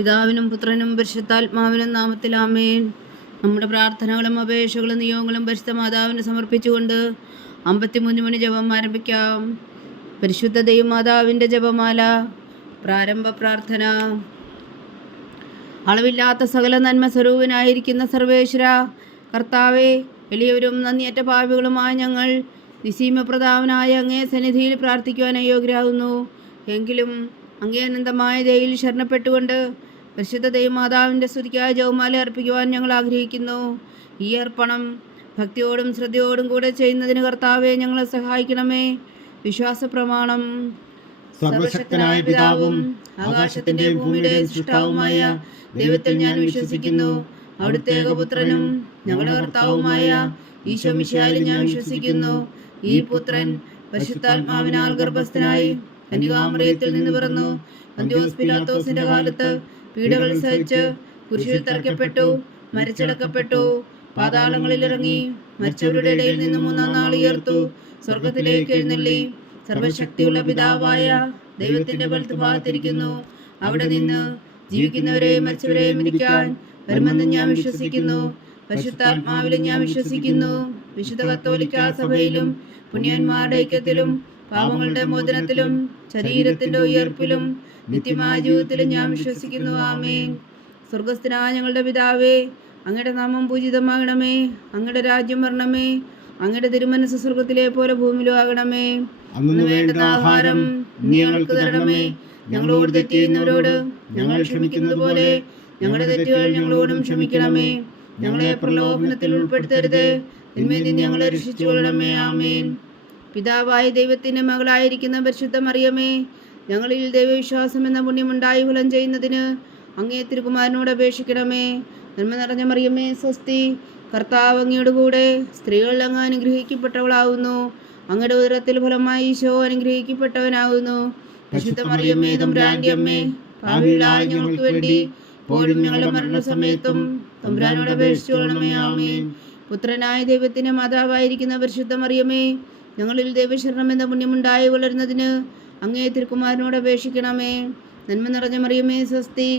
പിതാവിനും പുത്രനും പരിശുദ്ധാത്മാവിനും നാമത്തിൽ ആമേൻ. നമ്മുടെ പ്രാർത്ഥനകളും അപേക്ഷകളും നിയോഗങ്ങളും പരിശുദ്ധ മാതാവിന് സമർപ്പിച്ചുകൊണ്ട് 53 മണി ജപം ആരംഭിക്കാം. പരിശുദ്ധ ദൈവമാതാവിൻ്റെ ജപമാല. പ്രാരംഭ പ്രാർത്ഥന. അളവില്ലാത്ത സകല നന്മ സ്വരൂപനായിരിക്കുന്ന സർവേശ്വര കർത്താവെ, എളിയവരും നന്ദിയറ്റ പാപികളുമായ ഞങ്ങൾ നിസീമപ്രതാപനായ അങ്ങേ സന്നിധിയിൽ പ്രാർത്ഥിക്കുവാൻ അയോഗ്യരാകുന്നു. എങ്കിലും അങ്ങേ അനന്തമായ ദയയിൽ ശരണപ്പെട്ടുകൊണ്ട് പരിശുദ്ധ ദൈവമാതാവിൻ്റെ സ്തുതിക്കായ ജപമാല അർപ്പിക്കുവാൻ ഞങ്ങൾ ആഗ്രഹിക്കുന്നു. ഈ അർപ്പണം ഭക്തിയോടും ശ്രദ്ധയോടും കൂടെ ചെയ്യുന്നതിന് കർത്താവെ ഞങ്ങളെ സഹായിക്കണമേ. വിശ്വാസ പ്രമാണം. സർവശക്തനായ പിതാവും ആകാശത്തിന്റെയും ഭൂമിയുടെയും സൃഷ്ടാവുമായ ദൈവത്തിൽ ഞാൻ വിശ്വസിക്കുന്നു. അവിടുത്തെ ഏകപുത്രനും ഞങ്ങളുടെ കർത്താവുമായ ഈശോ മിശിഹായിൽ ഞാൻ വിശ്വസിക്കുന്നു. ഈ പുത്രൻ പരിശുദ്ധാത്മാവിനാൽ ഗർഭസ്ഥനായി കന്യകാമറിയത്തിൽ നിന്ന് പിറന്നു. പന്തിയോസ് പിലാത്തോസിന്റെ കാലത്ത് പീഡകൾ സഹിച്ച് കുരിശിൽ തറയ്ക്കപ്പെട്ടു, മരിച്ചടക്കപ്പെട്ടു, പാതാളങ്ങളിൽ ഇറങ്ങി, മരിച്ചവരുടെ ഇടയിൽ നിന്ന് 3-ാം നാൾ ഉയർത്തു, സ്വർഗത്തിലേക്ക് എഴുന്നള്ളി, സർവശക്തിയുള്ള പിതാവായ ദൈവത്തിന്റെ വലത്തുഭാഗത്തിരിക്കുന്നു. അവിടെ നിന്ന് ജീവിക്കുന്നവരെയും മരിച്ചവരെയും വിധിക്കാൻ വരുമെന്ന് ഞാൻ വിശ്വസിക്കുന്നു. പരിശുദ്ധാത്മാവിലും ഞാൻ വിശ്വസിക്കുന്നു. വിശുദ്ധ കത്തോലിക്കാ സഭയിലും പുണ്യന്മാരുടെ ഐക്യത്തിലും പാപങ്ങളുടെ മോചനത്തിലും ശരീരത്തിന്റെ ഉയർപ്പിലും നിത്യമായ ജീവിതത്തിലും ഞാൻ വിശ്വസിക്കുന്നു. ആമേൻ. സ്വർഗസ്ഥനായ ഞങ്ങളുടെ പിതാവേ, അങ്ങയുടെ നാമം പൂജിതമാകണമേ. അങ്ങയുടെ രാജ്യം വരണമേ. അങ്ങയുടെ തിരുമനസ് സ്വർഗത്തിലെ പോലെ ഭൂമിയിലും ആകണമേ. അന്ന് വേണ്ടുന്ന ആഹാരം നീ ഞങ്ങൾക്ക് തരണമേ. ഞങ്ങളോട് തെറ്റ് ചെയ്യുന്നവരോട് ഞങ്ങൾ ക്ഷമിക്കുന്നത് പോലെ ഞങ്ങളുടെ തെറ്റുകൾ ഞങ്ങളോടും ക്ഷമിക്കണമേ. ഞങ്ങളെ പ്രലോഭനത്തിൽ ഉൾപ്പെടുത്തരുത്, തിന്മയിൽ നിന്ന് ഞങ്ങളെ രക്ഷിച്ചുകൊള്ളണമേ. ആമേൻ. പിതാവായ ദൈവത്തിന്റെ മകളായിരിക്കുന്ന പരിശുദ്ധ മറിയമേ, ഞങ്ങളിൽ ദൈവവിശ്വാസം എന്ന പുണ്യമുണ്ടായി ഫലം ചെയ്യുന്നതിന് അങ്ങേ തിരുകുമാരനോട് അപേക്ഷിക്കണമേ. നന്മ നിറഞ്ഞ മറിയമേ, സ്വസ്തി. കർത്താവ് അങ്ങയുടെ കൂടെ സ്ത്രീകളിൽ അങ്ങ് അനുഗ്രഹിക്കപ്പെട്ടവളാകുന്നു. അങ്ങയുടെ ഉദരത്തിൽ ഫലമായി ഈശോ അനുഗ്രഹിക്കപ്പെട്ടവനാകുന്നു. പരിശുദ്ധ മറിയമേ, തമ്പുരാന്റെ അമ്മേ, പാപികളായ ഞങ്ങൾക്ക് വേണ്ടി ഇപ്പോഴും ഞങ്ങളുടെ മരണസമയത്തും തമ്പുരാനോട് അപേക്ഷിച്ചുകൊള്ളണമേ. ആമേൻ. പുത്രനായ ദൈവത്തിന്റെ മാതാവായിരിക്കുന്ന പരിശുദ്ധ മറിയമേ, ഞങ്ങളിൽ ദൈവശരണം എന്ന പുണ്യമുണ്ടായി വളരുന്നതിന് അങ്ങേ തിരുക്കുമാരനോട് അപേക്ഷിക്കണമേ. നന്മ നിറഞ്ഞ മറിയമേ, സ്വസ്തി.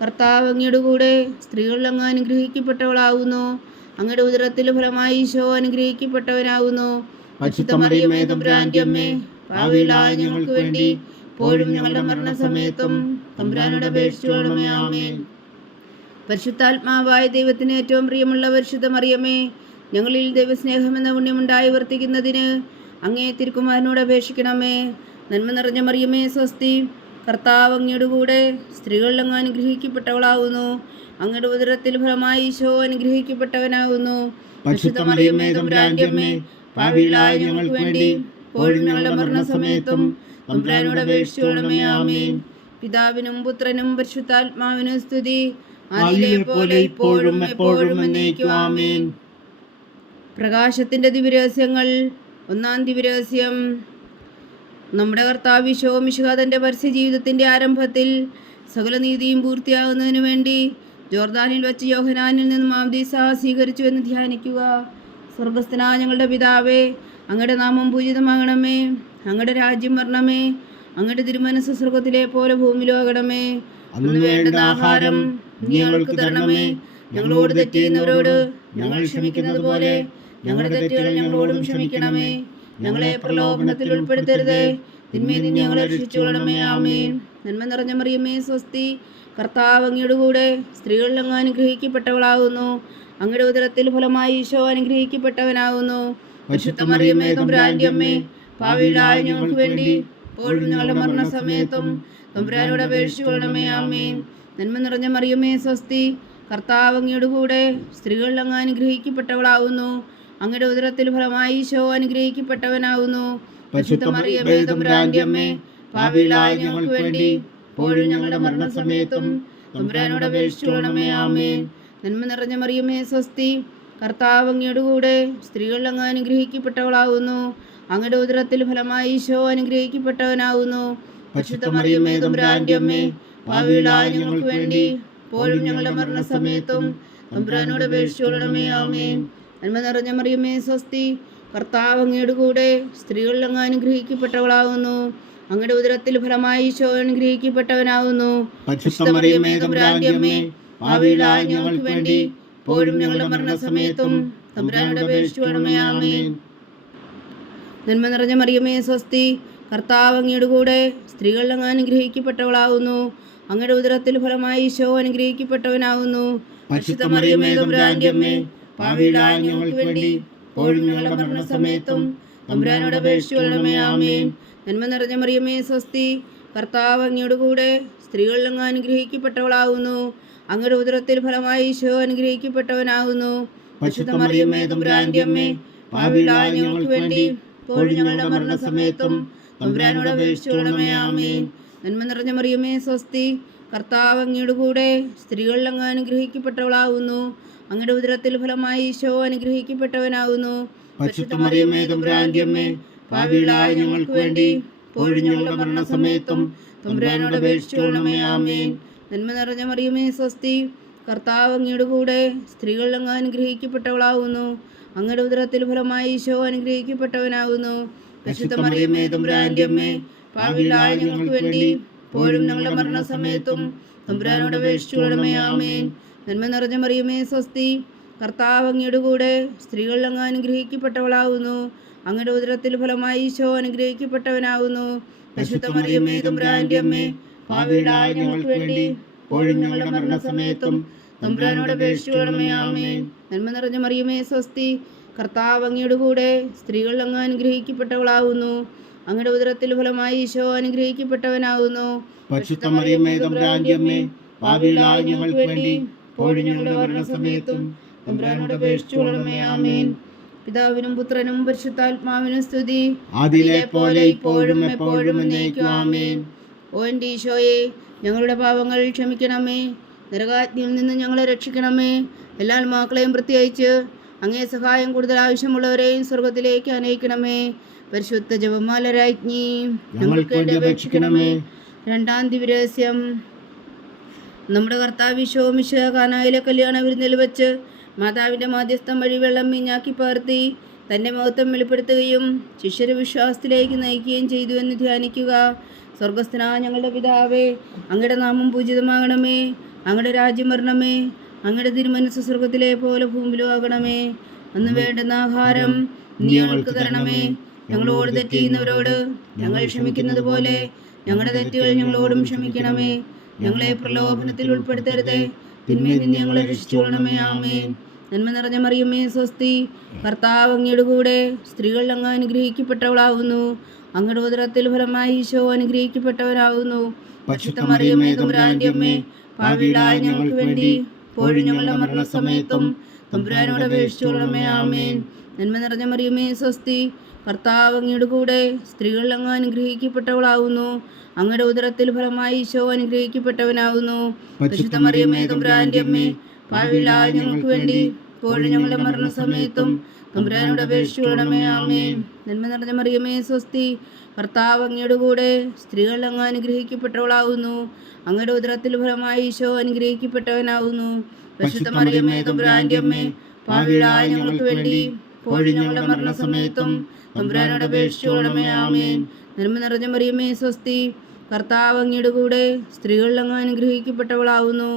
കർത്താവ് അങ്ങയുടെ കൂടെ സ്ത്രീകളിൽ അങ്ങ് അനുഗ്രഹിക്കപ്പെട്ടവളാകുന്നു. അങ്ങയുടെ ഉദരത്തിൽ ഫലമായി ഈശോ അനുഗ്രഹിക്കപ്പെട്ടവനാകുന്നു. പരിശുദ്ധ മറിയമേ, തമ്പുരാന്റെ അമ്മേ, പാപികളായ ഞങ്ങൾക്ക് വേണ്ടി ഇപ്പോഴും ഞങ്ങളുടെ മരണസമയത്തും തമ്പുരാനോട് അപേക്ഷിച്ചുകൊള്ളണമേ. ആമേൻ. പരിശുദ്ധാത്മാവായ ദൈവത്തിന് ഏറ്റവും പ്രിയമുള്ള പരിശുദ്ധ മറിയമേ, ഞങ്ങളിൽ ദൈവസ്നേഹം എന്ന പുണ്യമുണ്ടായി വർത്തിക്കുന്നതിന് അങ്ങേ തിരുക്കുമാരനോട് അപേക്ഷിക്കണമേ. നന്മ നിറഞ്ഞ മറിയമേ, സ്വസ്തി. കർത്താവ് അങ്ങയുടെ കൂടെ സ്ത്രീകളിൽ അങ്ങ് അനുഗ്രഹിക്കപ്പെട്ടവളാകുന്നു. അങ്ങയുടെ ഉദരത്തിൽ ഫലമായി ഈശോ അനുഗ്രഹിക്കപ്പെട്ടവനാകുന്നു. പരിശുദ്ധ മറിയമേ, തമ്പുരാന്റെ അമ്മേ, പാപികളായ ഞങ്ങൾക്ക് വേണ്ടി ഇപ്പോഴും ഞങ്ങളുടെ മരണസമയത്തും തമ്പുരാനോട് അപേക്ഷിച്ചുകൊള്ളണമേ. ആമേൻ. പിതാവിനും പുത്രനും പരിശുദ്ധാത്മാവിനും സ്തുതി, ആദിയിലെ പോലെ ഇപ്പോഴും എപ്പോഴും എന്നേക്കും. ആമേൻ. പ്രകാശത്തിന്റെ ദിവ്യരഹസ്യങ്ങൾ. 1-ാം ദിവ്യരഹസ്യം. നമ്മുടെ കർത്താവ് ഈശോ മിശിഹാ തൻ്റെ പരസ്യ ജീവിതത്തിന്റെ ആരംഭത്തിൽ സകല നീതിയും പൂർത്തിയാകുന്നതിനു വേണ്ടി ജോർദാനിൽ വെച്ച് യോഹന്നാനിൽ നിന്ന് മാമോദീസ സ്വീകരിച്ചു എന്ന് ധ്യാനിക്കുക. സ്വർഗസ്ഥനായ ഞങ്ങളുടെ പിതാവേ, അങ്ങയുടെ നാമം പൂജിതമാകണമേ. അങ്ങയുടെ രാജ്യം വരണമേ. അങ്ങയുടെ തിരുമനസ് സ്വർഗത്തിലെ പോലെ ഭൂമിയിലാകണമേ. അന്ന് വേണ്ടുന്ന ആഹാരം നീ ഞങ്ങൾക്ക് തരണമേ. ഞങ്ങളോട് തെറ്റ് ചെയ്യുന്നവരോട് ഞങ്ങൾ ക്ഷമിക്കുന്നത് പോലെ ഞങ്ങളുടെ തെറ്റുകൾ ഞങ്ങളോടും ക്ഷമിക്കണമേ. ഞങ്ങളെ പ്രലോഭനത്തിൽ ഉൾപ്പെടുത്തരുത്, തിന്മയിൽ നിന്ന് ഞങ്ങളെ രക്ഷിച്ചുകൊള്ളണമേ. ആമേൻ. നന്മ നിറഞ്ഞ മറിയമേ, സ്വസ്തി. കർത്താവ് അങ്ങയുടെ കൂടെ സ്ത്രീകളിൽ അങ്ങ് അനുഗ്രഹിക്കപ്പെട്ടവളാകുന്നു. അങ്ങയുടെ ഉദരത്തിൽ ഫലമായി ഈശോ അനുഗ്രഹിക്കപ്പെട്ടവനാകുന്നു. പരിശുദ്ധ മറിയമേ, തമ്പുരാന്റെ അമ്മേ, പാപികളായ ഞങ്ങൾക്ക് വേണ്ടി ഇപ്പോഴും ഞങ്ങളുടെ മരണസമയത്തും തമ്പുരാനോട് അപേക്ഷിച്ചുകൊള്ളണമേ. ആമേൻ. നന്മ നിറഞ്ഞ മറിയമേ, സ്വസ്തി. കർത്താവ് അങ്ങയുടെ കൂടെ സ്ത്രീകളിൽ അങ്ങ് അനുഗ്രഹിക്കപ്പെട്ടവളാകുന്നു. അങ്ങയുടെ ഉദരത്തിൽ ഫലമായി ഈശോ അനുഗ്രഹിക്കപ്പെട്ടവനാകുന്നു. പരിശുദ്ധ മറിയമേ, തമ്പുരാന്റെ അമ്മേ, പാപികളായ ഞങ്ങൾക്ക് വേണ്ടി ഇപ്പോഴും ഞങ്ങളുടെ മരണസമയത്തും തമ്പുരാനോട് അപേക്ഷിച്ചുകൊള്ളണമേ. ആമേൻ. നന്മ നിറഞ്ഞ മറിയമേ, സ്വസ്തി. കർത്താവ് അങ്ങയുടെ കൂടെ സ്ത്രീകളിൽ അങ്ങ് അനുഗ്രഹിക്കപ്പെട്ടവളാകുന്നു. അങ്ങയുടെ ഉദരത്തിൽ ഫലമായി ഈശോ അനുഗ്രഹിക്കപ്പെട്ടവനാകുന്നു. പരിശുദ്ധ മറിയമേ, തമ്പുരാന്റെ അമ്മേ, പാപികളായ ഞങ്ങൾക്ക് വേണ്ടി ഇപ്പോഴും ഞങ്ങളുടെ മരണസമയത്തും തമ്പുരാനോട് അപേക്ഷിച്ചുകൊള്ളണമേ. ആമേൻ. നന്മ നിറഞ്ഞ മറിയമേ, സ്വസ്തി. കർത്താവ് അങ്ങയുടെ കൂടെ സ്ത്രീകളിൽ അങ്ങ് അനുഗ്രഹിക്കപ്പെട്ടവളാകുന്നു. അങ്ങയുടെ ഉദരത്തിൽ ഫലമായി ഈശോ അനുഗ്രഹിക്കപ്പെട്ടവനാകുന്നു. പരിശുദ്ധ മറിയമേ തമ്പുരാന്റെ അമ്മേ, പാപികളായ ഞങ്ങൾക്ക് വേണ്ടി ഇപ്പോഴും ഞങ്ങളുടെ മരണസമയത്തും തമ്പുരാനോട് അപേക്ഷിച്ചുകൊള്ളണമേ. ആമേൻ. നന്മ നിറഞ്ഞ മറിയമേ സ്വസ്തി, കർത്താവ് അങ്ങയുടെ കൂടെ സ്ത്രീകൾ അങ്ങ് അനുഗ്രഹിക്കപ്പെട്ടവളാകുന്നു. അങ്ങയുടെ ഉദരത്തിൽ ഫലമായി ഈശോ അനുഗ്രഹിക്കപ്പെട്ടവനാകുന്നു. പരിശുദ്ധ മറിയമേ തമ്പുരാന്റെ അമ്മേ, പാപികളായ ഞങ്ങൾക്ക് വേണ്ടി ഇപ്പോഴും ഞങ്ങളുടെ മരണസമയത്തും തമ്പുരാനോട് അപേക്ഷിച്ചുകൊള്ളണമേ. ആമേൻ. നന്മ നിറഞ്ഞ മറിയമേ സ്വസ്തി, കർത്താവ് അങ്ങയുടെ കൂടെ സ്ത്രീകൾ അങ്ങ് അനുഗ്രഹിക്കപ്പെട്ടവളാകുന്നു. അങ്ങയുടെ ഉദരത്തിൽ ഫലമായി ഈശോ അനുഗ്രഹിക്കപ്പെട്ടവനാകുന്നു. പരിശുദ്ധ മറിയമേ തമ്പുരാന്റെ അമ്മേ, പാപികളായ ഞങ്ങൾക്ക് വേണ്ടി ഇപ്പോഴും ഞങ്ങളുടെ മരണസമയത്തും തമ്പുരാനോട് അപേക്ഷിച്ചുകൊള്ളണമേ. ആമേൻ. നന്മ നിറഞ്ഞ മറിയമേ സ്വസ്തി, കർത്താവ് അങ്ങയുടെ കൂടെ സ്ത്രീകൾ അങ്ങ് അനുഗ്രഹിക്കപ്പെട്ടവളാകുന്നു. അങ്ങയുടെ ഉദരത്തിൽ ഫലമായി ഈശോ അനുഗ്രഹിക്കപ്പെട്ടവനാകുന്നു. പരിശുദ്ധ മറിയമേ തമ്പുരാന്റെ അമ്മേ, പാപികളായ ഞങ്ങൾക്ക് വേണ്ടി ഇപ്പോഴും ഞങ്ങളുടെ മരണസമയത്തും തമ്പുരാനോട് അപേക്ഷിച്ചുകൊള്ളണമേ. ആമേൻ. നന്മ നിറഞ്ഞ മറിയമേ സ്വസ്തി, കർത്താവ് അങ്ങയുടെ കൂടെ സ്ത്രീകൾ അങ്ങ് അനുഗ്രഹിക്കപ്പെട്ടവളാകുന്നു. അങ്ങയുടെ ഉദരത്തിൽ ഫലമായി ഈശോ അനുഗ്രഹിക്കപ്പെട്ടവനാകുന്നു. പരിശുദ്ധ മറിയമേ തമ്പുരാന്റെ അമ്മേ, പാപികളായ ഞങ്ങൾക്ക് വേണ്ടി ഇപ്പോഴും ഞങ്ങളുടെ മരണസമയത്തും തമ്പുരാനോട് അപേക്ഷിച്ചുകൊള്ളണമേ. ആമേൻ. നന്മ നിറഞ്ഞ മറിയമേ സ്വസ്തി, കർത്താവ് അങ്ങയുടെ കൂടെ സ്ത്രീകൾ അങ്ങ് അനുഗ്രഹിക്കപ്പെട്ടവളാകുന്നു. അങ്ങയുടെ ഉദരത്തിൽ ഫലമായി ഈശോ അനുഗ്രഹിക്കപ്പെട്ടവനാകുന്നു. പരിശുദ്ധ മറിയമേ തമ്പുരാന്റെ അമ്മേ, പാപികളായ ഞങ്ങൾക്ക് വേണ്ടി ഇപ്പോഴും ഞങ്ങളുടെ മരണസമയത്തും തമ്പുരാനോട് അപേക്ഷിച്ചുകൊള്ളണമേ. ആമേൻ. നന്മ നിറഞ്ഞ മറിയമേ സ്വസ്തി, കർത്താവ് അങ്ങയുടെ കൂടെ സ്ത്രീകൾ അങ്ങ് അനുഗ്രഹിക്കപ്പെട്ടവളാകുന്നു. അങ്ങയുടെ ഉദരത്തിൽ ഫലമായി ഈശോ അനുഗ്രഹിക്കപ്പെട്ടവനാകുന്നു. പരിശുദ്ധ മറിയമേ തമ്പുരാന്റെ അമ്മേ, പാപികളായ ഞങ്ങൾക്ക് വേണ്ടി ഇപ്പോഴും ഞങ്ങളുടെ മരണസമയത്തും തമ്പുരാനോട് അപേക്ഷിച്ചുകൊള്ളണമേ. ആമേൻ. പിതാവിനും പുത്രനും പരിശുദ്ധാത്മാവിനും സ്തുതി, അതിലെ പോലെ ഇപ്പോഴും എപ്പോഴും എന്നേക്കും. ആമേൻ. ഓ എൻ്റെ ഈശോയെ, ഞങ്ങളുടെ പാപങ്ങൾ ക്ഷമിക്കണമേ. നരകാഗ്നിയിൽ നിന്ന് ഞങ്ങളെ രക്ഷിക്കണമേ. എല്ലാ ആത്മാക്കളെയും പ്രത്യേകിച്ച് അങ്ങേ സഹായം കൂടുതൽ ആവശ്യമുള്ളവരെയും സ്വർഗത്തിലേക്ക് അനയിക്കണമേ. പരിശുദ്ധ ജപമാല രാജ്ഞി, ഞങ്ങൾക്ക് വേണ്ടി അപേക്ഷിക്കണമേ. രണ്ടാം ദിവ്യരഹസ്യം. നമ്മുടെ കർത്താവ് ഈശോ മിശിഹാ കാനായിലെ കല്യാണ വിരുന്നിൽ വെച്ച് മാതാവിൻ്റെ മാധ്യസ്ഥം വഴി വെള്ളം വീഞ്ഞാക്കി പകർത്തി തൻ്റെ മഹത്വം വെളിപ്പെടുത്തുകയും ശിഷ്യരെ വിശ്വാസത്തിലേക്ക് നയിക്കുകയും ചെയ്തു എന്ന് ധ്യാനിക്കുക. സ്വർഗസ്ഥനായ ഞങ്ങളുടെ പിതാവേ, അങ്ങയുടെ നാമം പൂജിതമാകണമേ. അങ്ങയുടെ രാജ്യം വരണമേ. അങ്ങയുടെ തിരുമനസ്സ് സ്വർഗത്തിലെ പോലെ ഭൂമിയിലും ആകണമേ. അന്ന് വേണ്ടുന്ന ആഹാരം നീ ഞങ്ങൾക്ക് തരണമേ. ഞങ്ങളോട് തെറ്റ് ചെയ്യുന്നവരോട് ഞങ്ങൾ ക്ഷമിക്കുന്നത് പോലെ ഞങ്ങളുടെ തെറ്റുകൾ ഞങ്ങളോടും ക്ഷമിക്കണമേ. ഞങ്ങളെ പ്രലോഭനത്തിൽ ഉൾപ്പെടുത്തരുതേ, തിന്മയിൽ നിന്ന് ഞങ്ങളെ രക്ഷിച്ചുകൊള്ളണമേ. ആമേൻ. നന്മ നിറഞ്ഞ മറിയമേ സ്വസ്തി, കർത്താവ് അങ്ങയുടെ കൂടെ സ്ത്രീകൾ അങ്ങ് അനുഗ്രഹിക്കപ്പെട്ടവളാകുന്നു. അങ്ങയുടെ ഉദരത്തിൽ ഫലമായി ഈശോ അനുഗ്രഹിക്കപ്പെട്ടവനാകുന്നു. പരിശുദ്ധ മറിയമേ തമ്പുരാന്റെ അമ്മേ, പാപികളായ ഞങ്ങൾക്ക് വേണ്ടി ഇപ്പോഴും ഞങ്ങളുടെ മരണസമയത്തും തമ്പുരാനോട് അപേക്ഷിച്ചുകൊള്ളണമേ. ആമേൻ. നന്മ നിറഞ്ഞ മറിയമേ സ്വസ്തി, കർത്താവ് അങ്ങയുടെ കൂടെ സ്ത്രീകൾ അങ്ങ് അനുഗ്രഹിക്കപ്പെട്ടവളാകുന്നു. അങ്ങയുടെ ഉദരത്തിൽ ഫലമായി ഈശോ അനുഗ്രഹിക്കപ്പെട്ടവനാകുന്നു. പരിശുദ്ധ മറിയമേ തമ്പുരാന്റെ അമ്മേ, പാപികളായ ഞങ്ങൾക്ക് വേണ്ടി ഇപ്പോഴും ഞങ്ങളുടെ മരണസമയത്തും തമ്പുരാനോട് അപേക്ഷിച്ചുകൊള്ളണമേ. ആമേൻ. നന്മ നിറഞ്ഞ മറിയമേ സ്വസ്തി, കർത്താവ് അങ്ങയുടെ കൂടെ സ്ത്രീകൾ അങ്ങ് അനുഗ്രഹിക്കപ്പെട്ടവളാകുന്നു. അങ്ങയുടെ ഉദരത്തിൽ ഫലമായി ഈശോ അനുഗ്രഹിക്കപ്പെട്ടവനാകുന്നു. പരിശുദ്ധ മറിയമേ തമ്പുരാന്റെ അമ്മേ, പാപികളായ ഞങ്ങൾക്ക് വേണ്ടി ഇപ്പോഴും ഞങ്ങളുടെ മരണസമയത്തും തമ്പുരാനോട് അപേക്ഷിച്ചുകൊള്ളണമേ. ആമേൻ. നന്മ നിറഞ്ഞ മറിയമേ സ്വസ്തി, കർത്താവ് അങ്ങയുടെ കൂടെ സ്ത്രീകൾ അങ്ങ് അനുഗ്രഹിക്കപ്പെട്ടവളാകുന്നു.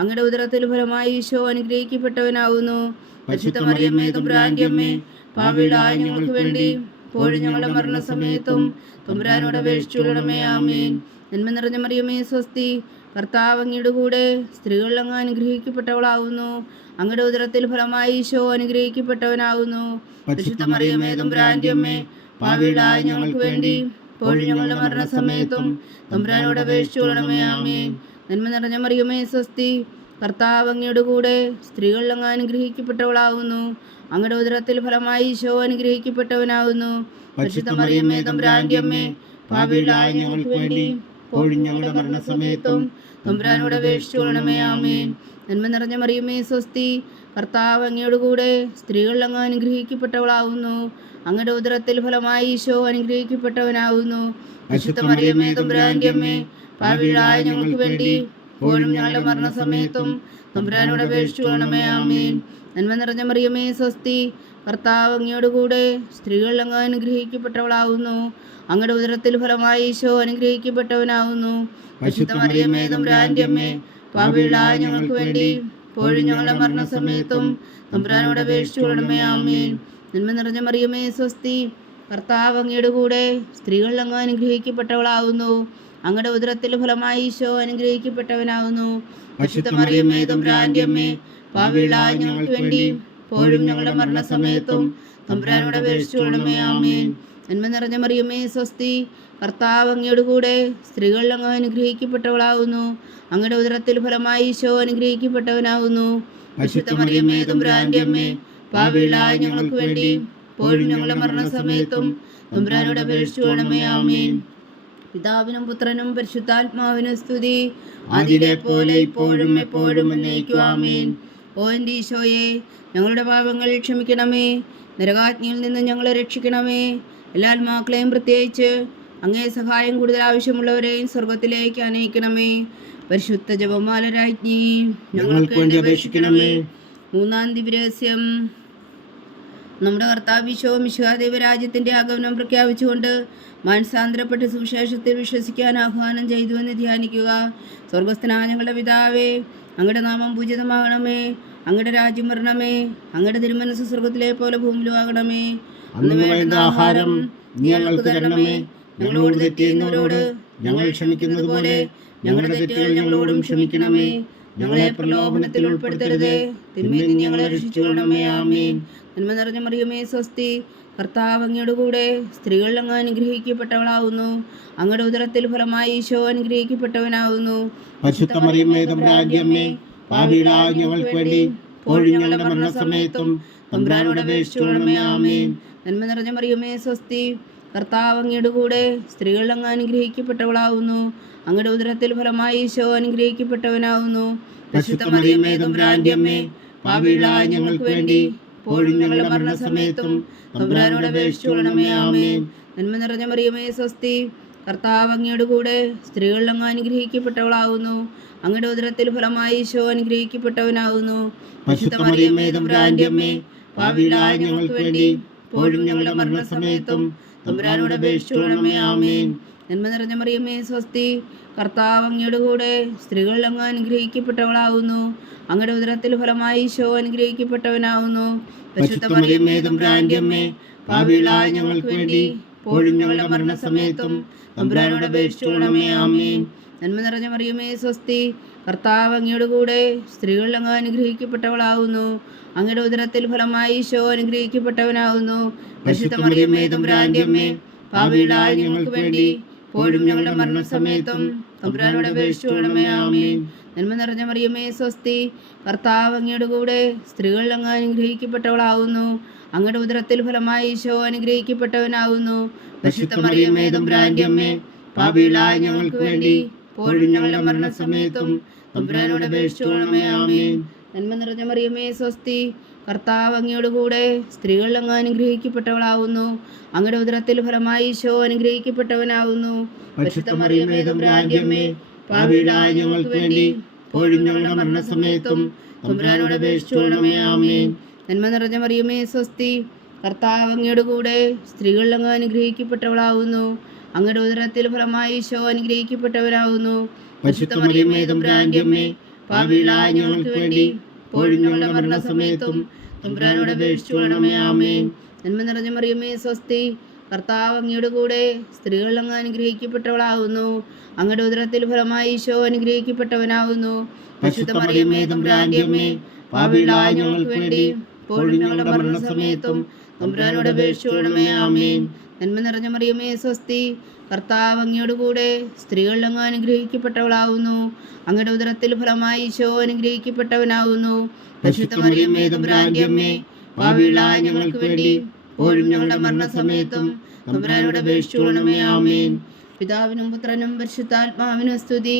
അങ്ങയുടെ ഉദരത്തിൽ ഫലമായി ഈശോ അനുഗ്രഹിക്കപ്പെട്ടവനാകുന്നു. പരിശുദ്ധ മറിയമേ തമ്പുരാന്റെ അമ്മേ, പാപികളായ ഞങ്ങൾക്ക് വേണ്ടി ഇപ്പോഴും ഞങ്ങളുടെ മരണസമയത്തും തമ്പുരാനോട് അപേക്ഷിച്ചുകൊള്ളണമേ. ആമേൻ. നന്മ നിറഞ്ഞ മറിയമേ സ്വസ്തി, കർത്താവ് അങ്ങയുടെ കൂടെ സ്ത്രീകൾ അങ്ങ് അനുഗ്രഹിക്കപ്പെട്ടവളാകുന്നു. അങ്ങയുടെ ഉദരത്തിൽ ഫലമായി ഈശോ അനുഗ്രഹിക്കപ്പെട്ടവനാകുന്നു. പരിശുദ്ധ മറിയമേ തമ്പുരാന്റെ അമ്മേ, പാപികളായ ഞങ്ങൾക്ക് വേണ്ടി ഇപ്പോഴും ഞങ്ങളുടെ മരണസമയത്തും തമ്പുരാനോട് അപേക്ഷിച്ചുകൊള്ളണമേ. ആമേൻ. നന്മ നിറഞ്ഞ മറിയമേ സ്വസ്തി, കർത്താവ് അങ്ങയുടെ കൂടെ സ്ത്രീകൾ അങ്ങ് അനുഗ്രഹിക്കപ്പെട്ടവളാകുന്നു. അങ്ങയുടെ ഉദരത്തിൽ ഫലമായി ഈശോ അനുഗ്രഹിക്കപ്പെട്ടവനാകുന്നു. പരിശുദ്ധ മറിയമേ തമ്പുരാന്റെ അമ്മേ, പാപികളായ ഞങ്ങൾക്ക് വേണ്ടി ഇപ്പോഴും ഞങ്ങളുടെ മരണസമയത്തും തമ്പുരാനോട് അപേക്ഷിച്ചുകൊള്ളണമേ. ആമേൻ. നന്മ നിറഞ്ഞ മറിയമേ സ്വസ്തി, കർത്താവ് അങ്ങയുടെ കൂടെ സ്ത്രീകൾ അങ്ങ് അനുഗ്രഹിക്കപ്പെട്ടവളാകുന്നു. അങ്ങയുടെ ഉദരത്തിൽ ഫലമായി ഈശോ അനുഗ്രഹിക്കപ്പെട്ടവനാകുന്നു. പരിശുദ്ധ മറിയമേ തമ്പുരാന്റെ അമ്മേ, പാപികളായ ഞങ്ങൾക്ക് വേണ്ടി ഇപ്പോഴും ഞങ്ങളുടെ മരണസമയത്തും തമ്പുരാനോട് അപേക്ഷിച്ചുകൊള്ളണമേ. ആമേൻ. നന്മ നിറഞ്ഞ മറിയമേ സ്വസ്തി, കർത്താവ് അങ്ങയോട് കൂടെ സ്ത്രീകൾ അങ്ങ് അനുഗ്രഹിക്കപ്പെട്ടവളാവുന്നു. അങ്ങയുടെ ഉദരത്തിൽ ഫലമായി ഈശോ അനുഗ്രഹിക്കപ്പെട്ടവനാവുന്നു. പരിശുദ്ധ മറിയമേ തമ്പുരാന്റെ അമ്മേ, പാപികളായ ഞങ്ങൾക്ക് വേണ്ടി ഇപ്പോഴും ഞങ്ങളുടെ മരണസമയത്തും തമ്പുരാനോട് അപേക്ഷിച്ചുകൊള്ളണമേ. ആമേൻ. നന്മ നിറഞ്ഞ മറിയമേ സ്വസ്തി, കർത്താവ് അങ്ങയുടെ കൂടെ സ്ത്രീകൾ അങ്ങ് അനുഗ്രഹിക്കപ്പെട്ടവളാവുന്നു. അങ്ങയുടെ ഉദരത്തിൽ ഫലമായി ഈശോ അനുഗ്രഹിക്കപ്പെട്ടവനാവുന്നു. പരിശുദ്ധ മറിയമേ തമ്പുരാന്റെ അമ്മേ, പാപികളായ ഞങ്ങൾക്ക് വേണ്ടി ഇപ്പോഴും ഞങ്ങളുടെ മരണസമയത്തും തമ്പുരാനോട് അപേക്ഷിച്ചുകൊള്ളണമേ. ആമേൻ. നന്മ നിറഞ്ഞ മറിയമേ സ്വസ്തി, കർത്താവ് അങ്ങയുടെ കൂടെ സ്ത്രീകൾ അങ്ങ് അനുഗ്രഹിക്കപ്പെട്ടവളാവുന്നു. അങ്ങയുടെ ഉദരത്തിൽ ഫലമായി ഈശോ അനുഗ്രഹിക്കപ്പെട്ടവനാവുന്നു. പരിശുദ്ധ മറിയമേ തമ്പുരാന്റെ അമ്മേ, പാപികളായ ഞങ്ങൾക്ക് വേണ്ടി ഇപ്പോഴും ഞങ്ങളുടെ മരണസമയത്തും തമ്പുരാനോട് അപേക്ഷിച്ചുകൊള്ളണമേ. ആമേൻ. പിതാവിനും പുത്രനും പരിശുദ്ധാത്മാവിനും സ്തുതി, അതിലെ പോലെ ഇപ്പോഴും എപ്പോഴും എന്നേക്കും. ആമേൻ. ഓ എൻ്റെ ഈശോയെ, ഞങ്ങളുടെ പാപങ്ങൾ ക്ഷമിക്കണമേ. നരകാജ്ഞയിൽ നിന്ന് ഞങ്ങളെ രക്ഷിക്കണമേ. എല്ലാ ആത്മാക്കളെയും പ്രത്യേകിച്ച് അങ്ങേ സഹായം കൂടുതൽ ആവശ്യമുള്ളവരെയും സ്വർഗത്തിലേക്ക് അനയിക്കണമേ. പരിശുദ്ധ ജപമാല രാജ്ഞി, ഞങ്ങൾക്ക് വേണ്ടി അപേക്ഷിക്കണമേ. മൂന്നാം ദിവ്യരഹസ്യം. നമ്മുടെ കർത്താവ് ഈശോ മിശിഹാ ദൈവരാജ്യത്തിൻ്റെ ആഗമനം പ്രഖ്യാപിച്ചുകൊണ്ട് മാനസാന്തരപ്പെട്ട് സുവിശേഷത്തിൽ വിശ്വസിക്കാൻ ആഹ്വാനം ചെയ്തുവെന്ന് ധ്യാനിക്കുക. സ്വർഗസ്ഥനായ ഞങ്ങളുടെ പിതാവേ, അങ്ങയുടെ നാമം പൂജിതമാകണമേ. അങ്ങയുടെ രാജ്യം വരണമേ. അങ്ങയുടെ തിരുമനസ്സ് സ്വർഗത്തിലെ പോലെ ഭൂമിയിലും ആകണമേ. അന്ന് വേണ്ട ആഹാരം നീ ഞങ്ങൾക്ക് തരണമേ. ഞങ്ങളോട് തെറ്റ് ചെയ്യുന്നവരോട് ഞങ്ങൾ ക്ഷമിക്കുന്നത് പോലെ ഞങ്ങളുടെ തെറ്റുകൾ ഞങ്ങളോടും ക്ഷമിക്കണമേ. ഞങ്ങളെ പ്രലോഭനത്തിൽ ഉൾപ്പെടുത്തരുതേ, തിന്മയിൽ നിന്ന് ഞങ്ങളെ രക്ഷിച്ചുകൊള്ളണമേ. ആമേൻ. നന്മ നിറഞ്ഞ മറിയമേ സ്വസ്തി, കർത്താവ് അങ്ങയുടെ കൂടെ സ്ത്രീകൾ അങ്ങ് അനുഗ്രഹിക്കപ്പെട്ടവളാവുന്നു. അങ്ങയുടെ ഉദരത്തിൽ ഫലമായി ഈശോ അനുഗ്രഹിക്കപ്പെട്ടവനാവുന്നു. പരിശുദ്ധ മറിയമേ തമ്പുരാന്റെ അമ്മേ, പാപികളായ ഞങ്ങൾക്ക് വേണ്ടി ഇപ്പോഴും ഞങ്ങളുടെ മരണസമയത്തും തമ്പുരാനോട് അപേക്ഷിച്ചുകൊള്ളണമേ. ആമേൻ. നന്മ നിറഞ്ഞ മറിയമേ സ്വസ്തി, കർത്താവ് അങ്ങയുടെ കൂടെ സ്ത്രീകൾ അങ്ങ് അനുഗ്രഹിക്കപ്പെട്ടവളാവുന്നു. അങ്ങയുടെ ഉദരത്തിൽ ഫലമായി ഈശോ അനുഗ്രഹിക്കപ്പെട്ടവനാവുന്നു. പരിശുദ്ധ മറിയമേ തമ്പുരാന്റെ അമ്മേ, പാപികളായ ഞങ്ങൾക്ക് വേണ്ടി ഇപ്പോഴും ഞങ്ങളുടെ മരണസമയത്തും തമ്പുരാനോട് അപേക്ഷിച്ചുകൊള്ളണമേ. ആമേൻ. നന്മ നിറഞ്ഞ മറിയമേ സ്വസ്തി, കർത്താവ് അങ്ങയുടെ കൂടെ സ്ത്രീകൾ അങ്ങ് അനുഗ്രഹിക്കപ്പെട്ടവളാവുന്നു. അങ്ങയുടെ ഉദരത്തിൽ ഫലമായി ഈശോ അനുഗ്രഹിക്കപ്പെട്ടവനാവുന്നു. പരിശുദ്ധ മറിയമേ തമ്പുരാന്റെ അമ്മേ, പാപികളായ ഞങ്ങൾക്ക് വേണ്ടി ഇപ്പോഴും ഞങ്ങളുടെ മരണസമയത്തും തമ്പുരാനോട് അപേക്ഷിച്ചുകൊള്ളണമേ. ആമേൻ. നന്മ നിറഞ്ഞ മറിയമേ സ്വസ്തി, കർത്താവ് അങ്ങയുടെ കൂടെ സ്ത്രീകൾ അങ്ങ് അനുഗ്രഹിക്കപ്പെട്ടവളാവുന്നു. അങ്ങയുടെ ഉദരത്തിൽ ഫലമായി ഈശോ അനുഗ്രഹിക്കപ്പെട്ടവനാവുന്നു. പരിശുദ്ധ മറിയമേ തമ്പുരാന്റെ അമ്മേ, പാപികളായ ഞങ്ങൾക്ക് വേണ്ടി ഇപ്പോഴും ഞങ്ങളുടെ മരണസമയത്തും തമ്പുരാനോട് അപേക്ഷിച്ചുകൊള്ളണമേ. ആമേൻ. നന്മ നിറഞ്ഞ മറിയമേ സ്വസ്തി, കർത്താവ് അങ്ങയുടെ കൂടെ സ്ത്രീകൾ അങ്ങ് അനുഗ്രഹിക്കപ്പെട്ടവളാവുന്നു. അങ്ങയുടെ ഉദരത്തിൽ ഫലമായി ഈശോ അനുഗ്രഹിക്കപ്പെട്ടവനാവുന്നു. പരിശുദ്ധ മറിയമേ തമ്പുരാന്റെ അമ്മേ, പാപികളായ ഞങ്ങൾക്ക് വേണ്ടി ഇപ്പോഴും ഞങ്ങളുടെ മരണസമയത്തും തമ്പുരാനോട് അപേക്ഷിച്ചുകൊള്ളണമേ. ആമേൻ. നന്മ നിറഞ്ഞ മറിയമേ സ്വസ്തി, കർത്താവ് അങ്ങയുടെ കൂടെ സ്ത്രീകൾ അങ്ങ് അനുഗ്രഹിക്കപ്പെട്ടവളാവുന്നു. അങ്ങയുടെ ഉദരത്തിൽ ഫലമായി ഈശോ അനുഗ്രഹിക്കപ്പെട്ടവനാവുന്നു. പരിശുദ്ധ മറിയമേ തമ്പുരാന്റെ അമ്മേ, പാപികളായ ഞങ്ങൾക്ക് വേണ്ടി ഇപ്പോഴും ഞങ്ങളുടെ മരണസമയത്തും തമ്പുരാനോട് അപേക്ഷിച്ചുകൊള്ളണമേ. ആമേൻ. നന്മ നിറഞ്ഞ മറിയമേ സ്വസ്തി, കർത്താവ് അങ്ങയുടെ കൂടെ സ്ത്രീകൾ അങ്ങ് അനുഗ്രഹിക്കപ്പെട്ടവളാവുന്നു. അങ്ങയുടെ ഉദരത്തിൽ ഫലമായി ഈശോ അനുഗ്രഹിക്കപ്പെട്ടവനാവുന്നു. പരിശുദ്ധ മറിയമേ തമ്പുരാന്റെ അമ്മേ, പാപികളായ ഞങ്ങൾക്ക് വേണ്ടി ഇപ്പോഴും ഞങ്ങളുടെ മരണസമയത്തും തമ്പുരാനോട് അപേക്ഷിച്ചുകൊള്ളണമേ. ആമേൻ. നന്മ നിറഞ്ഞ മറിയമേ സ്വസ്തി, കർത്താവ് അങ്ങയുടെ കൂടെ സ്ത്രീകൾ അങ്ങ് അനുഗ്രഹിക്കപ്പെട്ടവളാവുന്നു. അങ്ങയുടെ ഉദരത്തിൽ ഫലമായി ഈശോ അനുഗ്രഹിക്കപ്പെട്ടവനാവുന്നു. പരിശുദ്ധ മറിയമേ തമ്പുരാന്റെ അമ്മേ, പാപികളായ ഞങ്ങൾക്ക് വേണ്ടി ഇപ്പോഴും ഞങ്ങളുടെ മരണസമയത്തും തമ്പുരാനോട് അപേക്ഷിച്ചുകൊള്ളണമേ. ആമേൻ. നന്മ നിറഞ്ഞ മറിയമേ സ്വസ്തി, കർത്താവ് അങ്ങയുടെ കൂടെ സ്ത്രീകൾ അങ്ങ് അനുഗ്രഹിക്കപ്പെട്ടവളാവുന്നു. അങ്ങയുടെ ഉദരത്തിൽ ഫലമായി ഈശോ അനുഗ്രഹിക്കപ്പെട്ടവനാവുന്നു. പരിശുദ്ധ മറിയമേ തമ്പുരാന്റെ അമ്മേ, പാപികളായ ഞങ്ങൾക്ക് വേണ്ടി ഇപ്പോഴും ഞങ്ങളുടെ മരണസമയത്തും തമ്പുരാനോട് അപേക്ഷിച്ചുകൊള്ളണമേ. ആമേൻ. നന്മ നിറഞ്ഞ മറിയമേ സ്വസ്തി, കർത്താവ് അങ്ങയുടെ കൂടെ സ്ത്രീകൾ അങ്ങ് അനുഗ്രഹിക്കപ്പെട്ടവളാവുന്നു. അങ്ങയുടെ ഉദരത്തിൽ ഫലമായി ഈശോ അനുഗ്രഹിക്കപ്പെട്ടവനാവുന്നു. പരിശുദ്ധ മറിയമേ തമ്പുരാന്റെ അമ്മേ, പാപികളായ ഞങ്ങൾക്ക് വേണ്ടി ഇപ്പോഴും ഞങ്ങളുടെ മരണസമയത്തും തമ്പുരാനോട് അപേക്ഷിച്ചുകൊള്ളണമേ. ആമേൻ. പിതാവിനും പുത്രനും പരിശുദ്ധാത്മാവിനും സ്തുതി,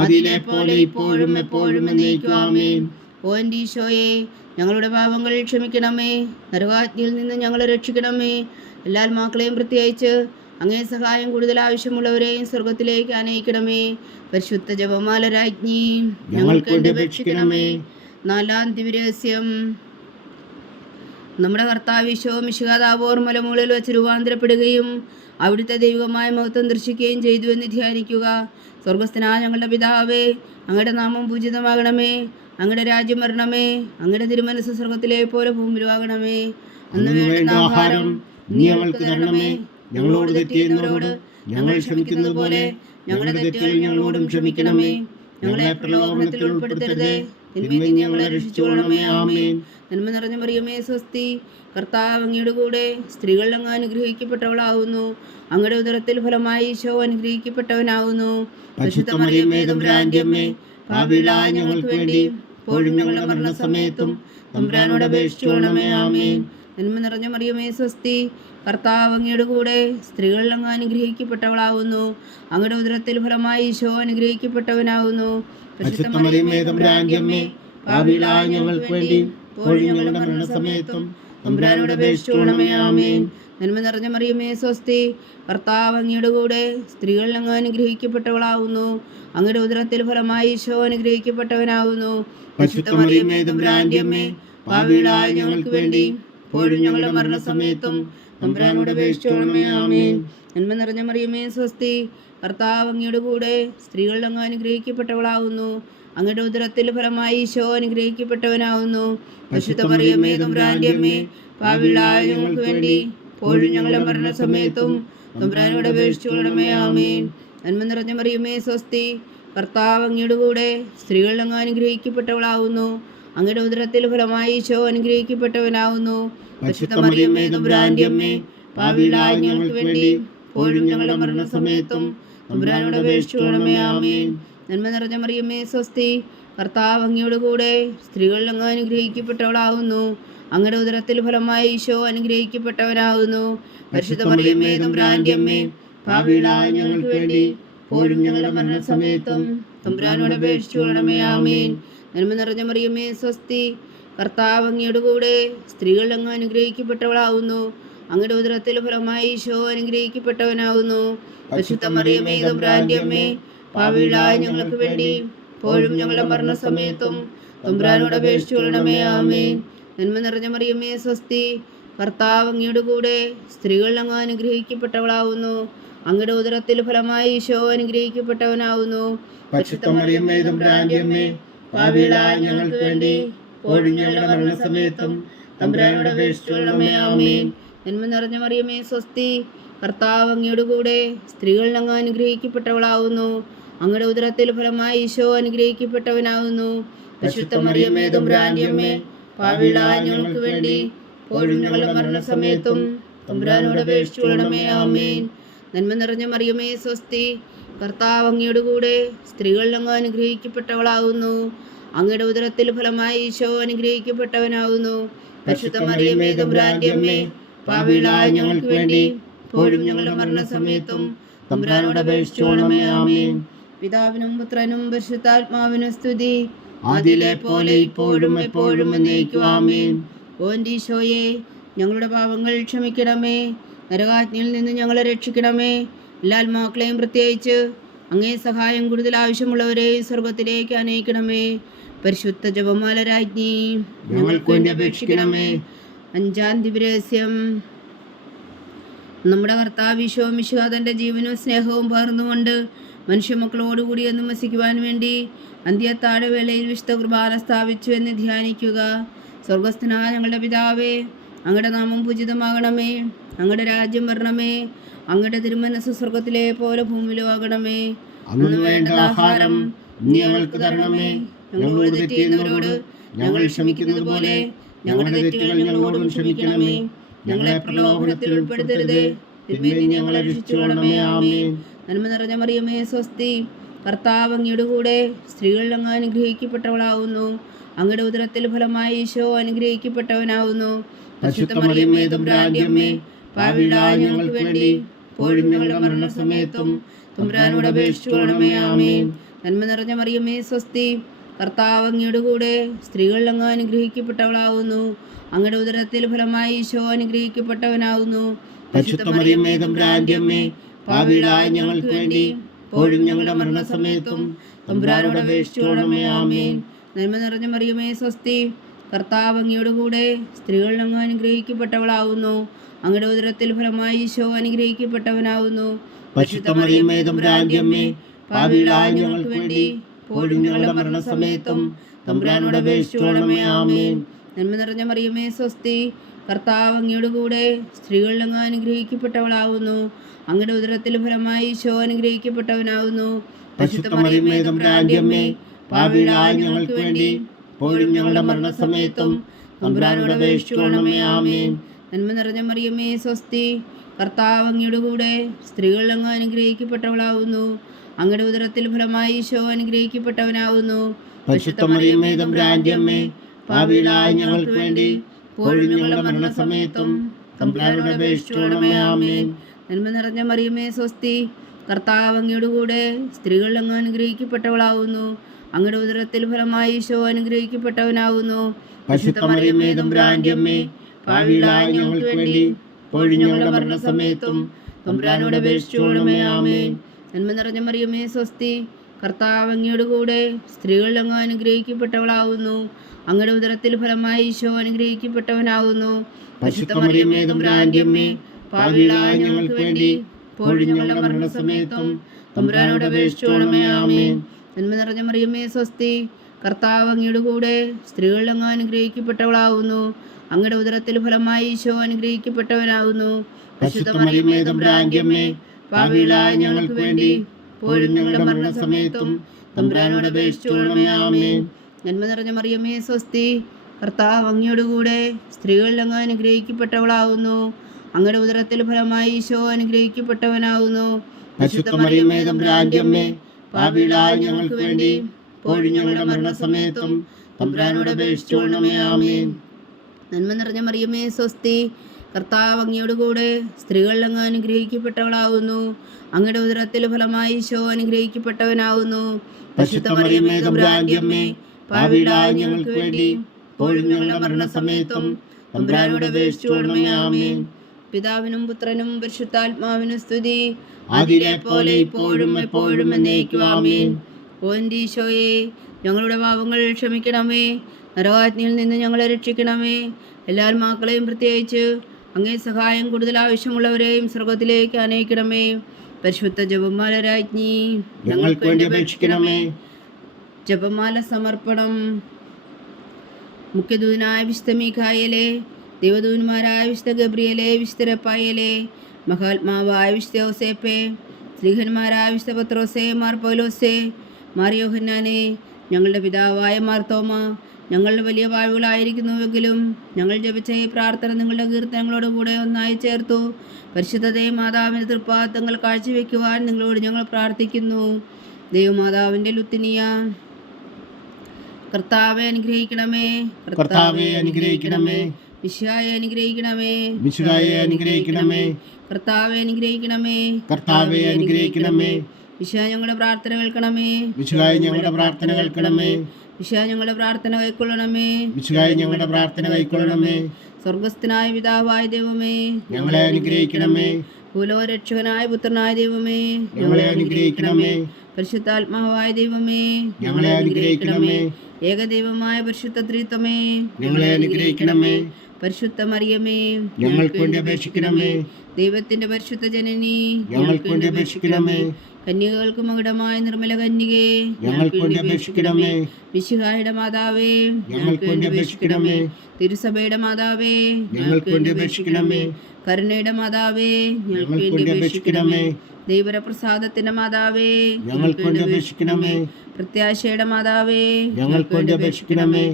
അതിലെ പോലെ ഇപ്പോഴും എപ്പോഴും എന്നേക്കും. ആമേൻ. ഓ എൻ്റെ ഈശോയെ, ഞങ്ങളുടെ പാപങ്ങൾ ക്ഷമിക്കണമേ. നരകാജ്ഞയിൽ നിന്ന് ഞങ്ങളെ രക്ഷിക്കണമേ. എല്ലാ ആത്മാക്കളെയും പ്രത്യേകിച്ച് അങ്ങേ സഹായം കൂടുതൽ ആവശ്യമുള്ളവരെയും സ്വർഗത്തിലേക്ക് അനയിക്കണമേ. പരിശുദ്ധ ജപമാല രാജ്ഞി, ഞങ്ങൾക്ക് വേണ്ടി അപേക്ഷിക്കണമേ. നാലാം ദിവ്യരഹസ്യം. നമ്മുടെ കർത്താവ് ഈശോ മിശിഹാ താബോർ മലമുകളിൽ വെച്ച് രൂപാന്തരപ്പെടുകയും അവിടുത്തെ ദൈവികമായ മഹത്വം ദർശിക്കുകയും ചെയ്തു എന്ന് ധ്യാനിക്കുക. സ്വർഗസ്ഥനായ ഞങ്ങളുടെ പിതാവേ, അങ്ങയുടെ നാമം പൂജിതമാകണമേ, അങ്ങയുടെ രാജ്യം വരണമേ, അങ്ങയുടെ തിരുമനസ്സ് സ്വർഗത്തിലെ പോലെ ഭൂമിയിലുമാകണമേ. അന്ന് വേണ്ടുന്ന ആഹാരം നീ ഞങ്ങൾക്ക് തരണമേ. ഞങ്ങളോട് തെറ്റ് ചെയ്യുന്നവരോട് ഞങ്ങൾ ക്ഷമിക്കുന്നത് പോലെ ഞങ്ങളുടെ തെറ്റുകൾ ഞങ്ങളോടും ക്ഷമിക്കണമേ. ഞങ്ങളെ പ്രലോഭനത്തിൽ ഉൾപ്പെടുത്തരുതേ, തിന്മയിൽ നിന്ന് ഞങ്ങളെ രക്ഷിച്ചുകൊള്ളണമേ. ആമേൻ. നന്മ നിറഞ്ഞ മറിയമേ സ്വസ്തി, കർത്താവ് അങ്ങയുടെ കൂടെ സ്ത്രീകൾ അങ്ങ് അനുഗ്രഹിക്കപ്പെട്ടവളാകുന്നു. അങ്ങയുടെ ഉദരത്തിൽ ഫലമായി ഈശോ അനുഗ്രഹിക്കപ്പെട്ടവനാകുന്നു. പരിശുദ്ധ മറിയമേ തമ്പുരാന്റെ അമ്മേ, പാപികളായ ഞങ്ങൾക്ക് വേണ്ടി ഇപ്പോഴും ഞങ്ങളുടെ മരണസമയത്തും തമ്പുരാനോട് അപേക്ഷിച്ചുകൊള്ളണമേ. ആമേൻ. നന്മ നിറഞ്ഞ മറിയമേ സ്വസ്തി, കർത്താവ് അങ്ങയുടെ കൂടെ സ്ത്രീകൾ അങ്ങ് അനുഗ്രഹിക്കപ്പെട്ടവളാകുന്നു. അങ്ങയുടെ ഉദരത്തിൽ ഫലമായി ഈശോ അനുഗ്രഹിക്കപ്പെട്ടവനാകുന്നു. പരിശുദ്ധ മറിയമേ തമ്പുരാന്റെ അമ്മേ, പാപികളായ ഞങ്ങൾക്ക് വേണ്ടി ഇപ്പോഴും ഞങ്ങളുടെ മരണസമയത്തും തമ്പുരാനോട് അപേക്ഷിച്ചുകൊള്ളണമേ. ആമേൻ. നന്മ നിറഞ്ഞ മറിയമേ സ്വസ്തി, കർത്താവ് അങ്ങയുടെ കൂടെ സ്ത്രീകൾ അങ്ങ് അനുഗ്രഹിക്കപ്പെട്ടവളാകുന്നു. അങ്ങയുടെ ഉദരത്തിൽ ഫലമായി ഈശോ അനുഗ്രഹിക്കപ്പെട്ടവനാകുന്നു. പരിശുദ്ധ മറിയമേ തമ്പുരാന്റെ അമ്മേ, പാപികളായ ഞങ്ങൾക്ക് വേണ്ടി ഇപ്പോഴും ഞങ്ങളുടെ മരണസമയത്തും തമ്പുരാനോട് അപേക്ഷിച്ചുകൊള്ളണമേ. ആമേൻ. നന്മ നിറഞ്ഞ മറിയമേ സ്വസ്തി, കർത്താവ് അങ്ങയുടെ കൂടെ സ്ത്രീകൾ അങ്ങ് അനുഗ്രഹിക്കപ്പെട്ടവളാകുന്നു. അങ്ങയുടെ ഉദരത്തിൽ ഫലമായി ഈശോ അനുഗ്രഹിക്കപ്പെട്ടവനാകുന്നു. പരിശുദ്ധ മറിയമേ തമ്പുരാന്റെ അമ്മേ, പാപികളായ ഞങ്ങൾക്ക് വേണ്ടി ഇപ്പോഴും ഞങ്ങളുടെ മരണസമയത്തും തമ്പുരാനോട് അപേക്ഷിച്ചുകൊള്ളണമേ. ആമേൻ. നന്മ നിറഞ്ഞ മറിയമേ സ്വസ്തി, കർത്താവ് അങ്ങയുടെ കൂടെ സ്ത്രീകൾ അങ്ങ് അനുഗ്രഹിക്കപ്പെട്ടവളാകുന്നു. അങ്ങയുടെ ഉദരത്തിൽ ഫലമായി ഈശോ അനുഗ്രഹിക്കപ്പെട്ടവനാകുന്നു. പരിശുദ്ധ മറിയമേ തമ്പുരാന്റെ അമ്മേ, പാപികളായ ഞങ്ങൾക്ക് വേണ്ടി ഇപ്പോഴും ഞങ്ങളുടെ മരണസമയത്തും തമ്പുരാനോട് അപേക്ഷിച്ചുകൊള്ളണമേ. ആമേൻ. നന്മ നിറഞ്ഞ മറിയമേ സ്വസ്തി, കർത്താവ് അങ്ങയുടെ കൂടെ സ്ത്രീകൾ അങ്ങ് അനുഗ്രഹിക്കപ്പെട്ടവളാകുന്നു. അങ്ങയുടെ ഉദരത്തിൽ ഫലമായി ഈശോ അനുഗ്രഹിക്കപ്പെട്ടവനാകുന്നു. പരിശുദ്ധ മറിയമേ തമ്പുരാന്റെ അമ്മേ, പാപികളായ ഞങ്ങൾക്ക് വേണ്ടി ഇപ്പോഴും ഞങ്ങളുടെ മരണസമയത്തും തമ്പുരാനോട് അപേക്ഷിച്ചുകൊള്ളണമേ. ആമേൻ. നന്മ നിറഞ്ഞ മറിയമേ സ്വസ്തി, കർത്താവ് അങ്ങയുടെ കൂടെ സ്ത്രീകൾ അങ്ങ് അനുഗ്രഹിക്കപ്പെട്ടവളാകുന്നു. അങ്ങയുടെ ഉദരത്തിൽ ഫലമായി ഈശോ അനുഗ്രഹിക്കപ്പെട്ടവനാകുന്നു. പരിശുദ്ധ മറിയമേ തമ്പുരാന്റെ അമ്മേ, പാപികളായ ഞങ്ങൾക്ക് വേണ്ടി ഇപ്പോഴും ഞങ്ങളുടെ മരണസമയത്തും തമ്പുരാനോട് അപേക്ഷിച്ചുകൊള്ളണമേ. ആമേൻ. നന്മ നിറഞ്ഞ മറിയമേ സ്വസ്തി, കർത്താവ് അങ്ങയുടെ കൂടെ സ്ത്രീകൾ അങ്ങ് അനുഗ്രഹിക്കപ്പെട്ടവളാകുന്നു. അങ്ങയുടെ ഉദരത്തിൽ ഫലമായി ഈശോ അനുഗ്രഹിക്കപ്പെട്ടവനാകുന്നു. പരിശുദ്ധ മറിയമേ തമ്പുരാന്റെ അമ്മേ, പാപികളായ ഞങ്ങൾക്ക് വേണ്ടി ഇപ്പോഴും ഞങ്ങളുടെ മരണസമയത്തും തമ്പുരാനോട് അപേക്ഷിച്ചുകൊള്ളണമേ. ആമേൻ. നന്മ നിറഞ്ഞ മറിയമേ സ്വസ്തി, കർത്താവ് അങ്ങയുടെ കൂടെ സ്ത്രീകൾ അങ്ങ് അനുഗ്രഹിക്കപ്പെട്ടവളാകുന്നു. അങ്ങയുടെ ഉദരത്തിൽ ഫലമായി ഈശോ അനുഗ്രഹിക്കപ്പെട്ടവനാകുന്നു. പരിശുദ്ധ മറിയമേ തമ്പുരാന്റെ അമ്മേ, പാപികളായ ഞങ്ങൾക്ക് വേണ്ടി ഇപ്പോഴും ഞങ്ങളുടെ മരണസമയത്തും തമ്പുരാനോട് അപേക്ഷിച്ചുകൊള്ളണമേ. ആമേൻ. നന്മ നിറഞ്ഞ മറിയമേ സ്വസ്തി, കർത്താവ് അങ്ങയുടെ കൂടെ സ്ത്രീകൾ അങ്ങ് അനുഗ്രഹിക്കപ്പെട്ടവളാകുന്നു. അങ്ങയുടെ ഉദരത്തിൽ ഫലമായി ഈശോ അനുഗ്രഹിക്കപ്പെട്ടവനാകുന്നു. പരിശുദ്ധ മറിയമേ തമ്പുരാന്റെ അമ്മേ, പാപികളായ ഞങ്ങൾക്ക് വേണ്ടി ഇപ്പോഴും ഞങ്ങളുടെ മരണസമയത്തും തമ്പുരാനോട് അപേക്ഷിച്ചുകൊള്ളണമേ. ആമേൻ. പിതാവിനും പുത്രനും പരിശുദ്ധാത്മാവിനും സ്തുതി, ആദിയിലെ പോലെ ഇപ്പോഴും എപ്പോഴും എന്നേക്കും. ആമേൻ. ഓ എൻ്റെ ഈശോയെ, ഞങ്ങളുടെ പാപങ്ങൾ ക്ഷമിക്കണമേ, നരകാജ്ഞയിൽ നിന്ന് ഞങ്ങളെ രക്ഷിക്കണമേ. എല്ലാ ആത്മാക്കളെയും പ്രത്യേകിച്ച് അങ്ങേ സഹായം കൂടുതൽ ആവശ്യമുള്ളവരെയും സ്വർഗത്തിലേക്ക് അനയിക്കണമേ. പരിശുദ്ധ ജപമാല രാജ്ഞി ഞങ്ങൾക്ക് വേണ്ടി അപേക്ഷിക്കണമേ. അഞ്ചാം ദിവരഹസ്യം. നമ്മുടെ കർത്താവ് ഈശോ മിശിഹാ തൻ്റെ ജീവനും സ്നേഹവും പകർന്നുകൊണ്ട് മനുഷ്യമക്കളോടുകൂടി എന്നും വസിക്കുവാൻ വേണ്ടി അന്ത്യത്താഴ വേളയിൽ വിശുദ്ധ കുർബാന സ്ഥാപിച്ചു എന്ന് ധ്യാനിക്കുക. സ്വർഗസ്ഥനായ ഞങ്ങളുടെ പിതാവേ, അങ്ങയുടെ നാമം പൂജിതമാകണമേ, അങ്ങയുടെ രാജ്യം വരണമേ, അങ്ങയുടെ തിരുമനസ്സ് സ്വർഗത്തിലെ പോലെ ഭൂമിയിലും ആകണമേ. അന്ന് വേണ്ട ആഹാരം നീ ഞങ്ങൾക്ക് തരണമേ. ഞങ്ങളോട് തെറ്റ് ചെയ്യുന്നവരോട് ഞങ്ങൾ ക്ഷമിക്കുന്നത് പോലെ ഞങ്ങളുടെ തെറ്റുകൾ ഞങ്ങളോടും ക്ഷമിക്കണമേ. ഞങ്ങളെ പ്രലോഭനത്തിൽ ഉൾപ്പെടുത്തരുതേ, തിന്മയിൽ നിന്ന് ഞങ്ങളെ രക്ഷിച്ചുകൊള്ളണമേ. ആമേൻ. നന്മ നിറഞ്ഞ മറിയമേ സ്വസ്തി, കർത്താവ് അങ്ങയുടെ കൂടെ സ്ത്രീകൾ അങ്ങ് അനുഗ്രഹിക്കപ്പെട്ടവളാകുന്നു. അങ്ങയുടെ ഉദരത്തിൽ ഫലമായി ഈശോ അനുഗ്രഹിക്കപ്പെട്ടവനാകുന്നു. പരിശുദ്ധ മറിയമേ തമ്പുരാന്റെ അമ്മേ, പാപികളായ ഞങ്ങൾക്ക് വേണ്ടി ഇപ്പോഴും ഞങ്ങളുടെ മരണസമയത്തും തമ്പുരാനോട് അപേക്ഷിച്ചുകൊള്ളണമേ. ആമേൻ. നന്മ നിറഞ്ഞ മറിയമേ സ്വസ്തി, കർത്താവ് അങ്ങയുടെ കൂടെ സ്ത്രീകൾ അങ്ങ് അനുഗ്രഹിക്കപ്പെട്ടവളാകുന്നു. അങ്ങയുടെ ഉദരത്തിൽ ഫലമായി ഈശോ അനുഗ്രഹിക്കപ്പെട്ടവനാകുന്നു. പരിശുദ്ധ മറിയമേ തമ്പുരാന്റെ അമ്മേ, പാപികളായ ഞങ്ങൾക്ക് വേണ്ടി ഇപ്പോഴും ഞങ്ങളുടെ മരണസമയത്തും തമ്പുരാനോട് അപേക്ഷിച്ചുകൊള്ളണമേ. ആമേൻ. നന്മ നിറഞ്ഞ മറിയമേ സ്വസ്തി, കർത്താവ് അങ്ങയോടുകൂടെ സ്ത്രീകളിൽ അങ്ങ് അനുഗ്രഹിക്കപ്പെട്ടവളാവുന്നു. അങ്ങയുടെ ഉദരത്തിൽ ഫലമായി ഈശോ അനുഗ്രഹിക്കപ്പെട്ടവനാവുന്നു. പരിശുദ്ധ മറിയമേ തമ്പുരാന്റെ അമ്മേ, പാപികളായ ഞങ്ങൾക്ക് വേണ്ടി ഇപ്പോഴും ഞങ്ങളുടെ മരണസമയത്തും തമ്പുരാനോട് അപേക്ഷിച്ചുകൊള്ളണമേ. ആമേൻ. നന്മ നിറഞ്ഞ മറിയമേ സ്വസ്തി, കർത്താവ് അങ്ങയോടുകൂടെ സ്ത്രീകളിൽ അങ്ങ് അനുഗ്രഹിക്കപ്പെട്ടവളാവുന്നു. അങ്ങയുടെ ഉദരത്തിൽ ഫലമായി ഈശോ അനുഗ്രഹിക്കപ്പെട്ടവനാവുന്നു. പരിശുദ്ധ മറിയമേ തമ്പുരാന്റെ അമ്മേ, പാപികളായ ഞങ്ങൾക്ക് വേണ്ടി ഇപ്പോഴും ഞങ്ങളുടെ മരണസമയത്തും തമ്പുരാനോട് അപേക്ഷിച്ചുകൊള്ളണമേ. ആമേൻ. നന്മ നിറഞ്ഞ മറിയമേ സ്വസ്തി, കർത്താവ് അങ്ങയോടുകൂടെ സ്ത്രീകളിൽ അങ്ങ് അനുഗ്രഹിക്കപ്പെട്ടവളാവുന്നു. അങ്ങയുടെ ഉദരത്തിൽ ഫലമായി ഈശോ അനുഗ്രഹിക്കപ്പെട്ടവനാവുന്നു. പരിശുദ്ധ മറിയമേ തമ്പുരാന്റെ അമ്മേ, പാപികളായ ഞങ്ങൾക്ക് വേണ്ടി ഇപ്പോഴും ഞങ്ങളുടെ മരണസമയത്തും തമ്പുരാനോട് അപേക്ഷിച്ചുകൊള്ളണമേ. ആമേൻ. നന്മ നിറഞ്ഞ മറിയമേ സ്വസ്തി, കർത്താവ് അങ്ങയോടുകൂടെ സ്ത്രീകളിൽ അങ്ങ് അനുഗ്രഹിക്കപ്പെട്ടവളാവുന്നു. അങ്ങയുടെ ഉദരത്തിൽ ഫലമായി ഈശോ അനുഗ്രഹിക്കപ്പെട്ടവനാവുന്നു. പരിശുദ്ധ മറിയമേ തമ്പുരാന്റെ അമ്മേ, പാപികളായ ഞങ്ങൾക്ക് വേണ്ടി ഇപ്പോഴും ഞങ്ങളുടെ മരണസമയത്തും തമ്പുരാനോട് അപേക്ഷിച്ചുകൊള്ളണമേ. ആമേൻ. നന്മ നിറഞ്ഞ മറിയമേ സ്വസ്തി, കർത്താവ് അങ്ങയോടുകൂടെ സ്ത്രീകളിൽ അങ്ങ് അനുഗ്രഹിക്കപ്പെട്ടവളാവുന്നു. അങ്ങയുടെ ഉദരത്തിൽ ഫലമായി ഈശോ അനുഗ്രഹിക്കപ്പെട്ടവനാവുന്നു. പരിശുദ്ധ മറിയമേ തമ്പുരാന്റെ അമ്മേ, പാപികളായ ഞങ്ങൾക്ക് വേണ്ടി ഇപ്പോഴും ഞങ്ങളുടെ മരണസമയത്തും തമ്പുരാനോട് അപേക്ഷിച്ചുകൊള്ളണമേ. ആമേൻ. നന്മ നിറഞ്ഞ മറിയമേ സ്വസ്തി, കർത്താവ് അങ്ങയോടുകൂടെ സ്ത്രീകളിൽ അങ്ങ് അനുഗ്രഹിക്കപ്പെട്ടവളാവുന്നു. അങ്ങയുടെ ഉദരത്തിൽ ഫലമായി ഈശോ അനുഗ്രഹിക്കപ്പെട്ടവനാവുന്നു. പരിശുദ്ധ മറിയമേ തമ്പുരാന്റെ അമ്മേ, പാപികളായ ഞങ്ങൾക്ക് വേണ്ടി ഇപ്പോഴും ഞങ്ങളുടെ മരണസമയത്തും തമ്പുരാനോട് അപേക്ഷിച്ചുകൊള്ളണമേ. ആമേൻ. നന്മ നിറഞ്ഞ മറിയമേ സ്വസ്തി, കർത്താവ് അങ്ങയോടുകൂടെ സ്ത്രീകളിൽ അങ്ങ് അനുഗ്രഹിക്കപ്പെട്ടവളാവുന്നു. അങ്ങയുടെ ഉദരത്തിൽ ഫലമായി ഈശോ അനുഗ്രഹിക്കപ്പെട്ടവനാവുന്നു. പരിശുദ്ധ മറിയമേ തമ്പുരാന്റെ അമ്മേ, പാപികളായ ഞങ്ങൾക്ക് വേണ്ടി ഇപ്പോഴും ഞങ്ങളുടെ മരണസമയത്തും തമ്പുരാനോട് അപേക്ഷിച്ചുകൊള്ളണമേ. ആമേൻ. നന്മ നിറഞ്ഞ മറിയമേ സ്വസ്തി, കർത്താവ് അങ്ങയോടുകൂടെ സ്ത്രീകളിൽ അങ്ങ് അനുഗ്രഹിക്കപ്പെട്ടവളാവുന്നു. അങ്ങയുടെ ഉദരത്തിൽ ഫലമായി ഈശോ അനുഗ്രഹിക്കപ്പെട്ടവനാവുന്നു. പരിശുദ്ധ മറിയമേ തമ്പുരാന്റെ അമ്മേ, പാപികളായ ഞങ്ങൾക്ക് വേണ്ടി ഇപ്പോഴും ഞങ്ങളുടെ മരണസമയത്തും തമ്പുരാനോട് അപേക്ഷിച്ചുകൊള്ളണമേ. ആമേൻ. പിതാവിനും പുത്രനും പരിശുദ്ധാത്മാവിനും സ്തുതി, ആദിയിലെ പോലെ ഇപ്പോഴും എപ്പോഴും എന്നേക്കും. ആമേൻ. ഓ എൻ്റെ ഈശോയെ, ഞങ്ങളുടെ പാപങ്ങൾ ക്ഷമിക്കണമേ. നരകാഗ്നിയിൽ നിന്ന് ഞങ്ങളെ രക്ഷിക്കണമേ. എല്ലാ ആത്മാക്കളെയും പ്രത്യേകിച്ച് അങ്ങേ സഹായം കൂടുതൽ ആവശ്യമുള്ളവരെയും സ്വർഗത്തിലേക്ക് അനയിക്കണമേ. പരിശുദ്ധ ജപമാല രാജ്ഞി, ഞങ്ങൾക്ക് വേണ്ടി അപേക്ഷിക്കണമേ. ജപമാല സമർപ്പണം. മുഖ്യദൂതനായ വിശുദ്ധ മീഖായേലേ, ദേവദൂതന്മാരായ വിശുദ്ധ ഗബ്രിയേലേ, വിശുദ്ധ റഫായേലേ, മഹാത്മാവായ വിശുദ്ധ യോസേപ്പേ, സ്ലീഹന്മാരായ വിശുദ്ധ പത്രോസേ, മാർ പൗലോസേ, മാർ യോഹന്നാനേ, ഞങ്ങളുടെ പിതാവായ മാർത്തോമ, ഞങ്ങളുടെ വലിയ പാപികളായിരിക്കുന്നുവെങ്കിലും ഞങ്ങൾ ജപിച്ച ഈ പ്രാർത്ഥന നിങ്ങളുടെ കീർത്തനങ്ങളോടുകൂടെ ഒന്നായി ചേർത്തു പരിശുദ്ധതയെ മാതാവിൻ്റെ തൃപ്പാദങ്ങൾ കാഴ്ചവെക്കുവാൻ നിങ്ങളോട് ഞങ്ങൾ പ്രാർത്ഥിക്കുന്നു. ദൈവമാതാവിൻ്റെ ലുത്തിനിയ, കർത്താവെ അനുഗ്രഹിക്കണമേ. കർത്താവെ അനുഗ്രഹിക്കണമേ. മിശിഹായെ അനുഗ്രഹിക്കണമേ. മിശിഹായെ അനുഗ്രഹിക്കണമേ. കർത്താവെ അനുഗ്രഹിക്കണമേ. കർത്താവെ അനുഗ്രഹിക്കണമേ. മിശിഹാ ഞങ്ങളുടെ പ്രാർത്ഥന കേൾക്കണമേ. മിശിഹായെ ഞങ്ങളുടെ പ്രാർത്ഥന കേൾക്കണമേ. മിശിഹാ ഞങ്ങളുടെ പ്രാർത്ഥന കൈക്കൊള്ളണമേ. മിശിഹായെ ഞങ്ങളുടെ പ്രാർത്ഥന കൈക്കൊള്ളണമേ. സ്വർഗസ്ഥനായ പിതാവായ ദൈവമേ, ഞങ്ങളെ അനുഗ്രഹിക്കണമേ. ഭൂലോകരക്ഷകനായ പുത്രനായ ദൈവമേ, ഞങ്ങളെ അനുഗ്രഹിക്കണമേ. പരിശുദ്ധാത്മാവായ ദൈവമേ, ഞങ്ങളെ അനുഗ്രഹിക്കണമേ. ഏകദൈവമായ പരിശുദ്ധ ത്രിത്വമേ, ഞങ്ങളെ അനുഗ്രഹിക്കണമേ. പരിശുദ്ധ മറിയമേ, ഞങ്ങൾക്ക് വേണ്ടി അപേക്ഷിക്കണമേ. ദൈവത്തിന്റെ പരിശുദ്ധ ജനനി, ഞങ്ങൾക്ക് വേണ്ടി അപേക്ഷിക്കണമേ. കന്യകൾക്ക് മകുടമായ നിർമ്മല കന്യകേ, ഞങ്ങൾക്ക് വേണ്ടി അപേക്ഷിക്കണമേ. മിശിഹായുടെ മാതാവേ, ഞങ്ങൾക്ക് വേണ്ടി അപേക്ഷിക്കണമേ. തിരുസഭയുടെ മാതാവേ, ഞങ്ങൾക്ക് വേണ്ടി അപേക്ഷിക്കണമേ. കരുണയുടെ മാതാവേ, ഞങ്ങൾക്ക് വേണ്ടി അപേക്ഷിക്കണമേ. ദൈവപ്രസാദത്തിന്റെ മാതാവേ, ഞങ്ങൾക്ക് വേണ്ടി അപേക്ഷിക്കണമേ. പ്രത്യാശയുടെ മാതാവേ, ഞങ്ങൾക്ക് വേണ്ടി അപേക്ഷിക്കണമേ.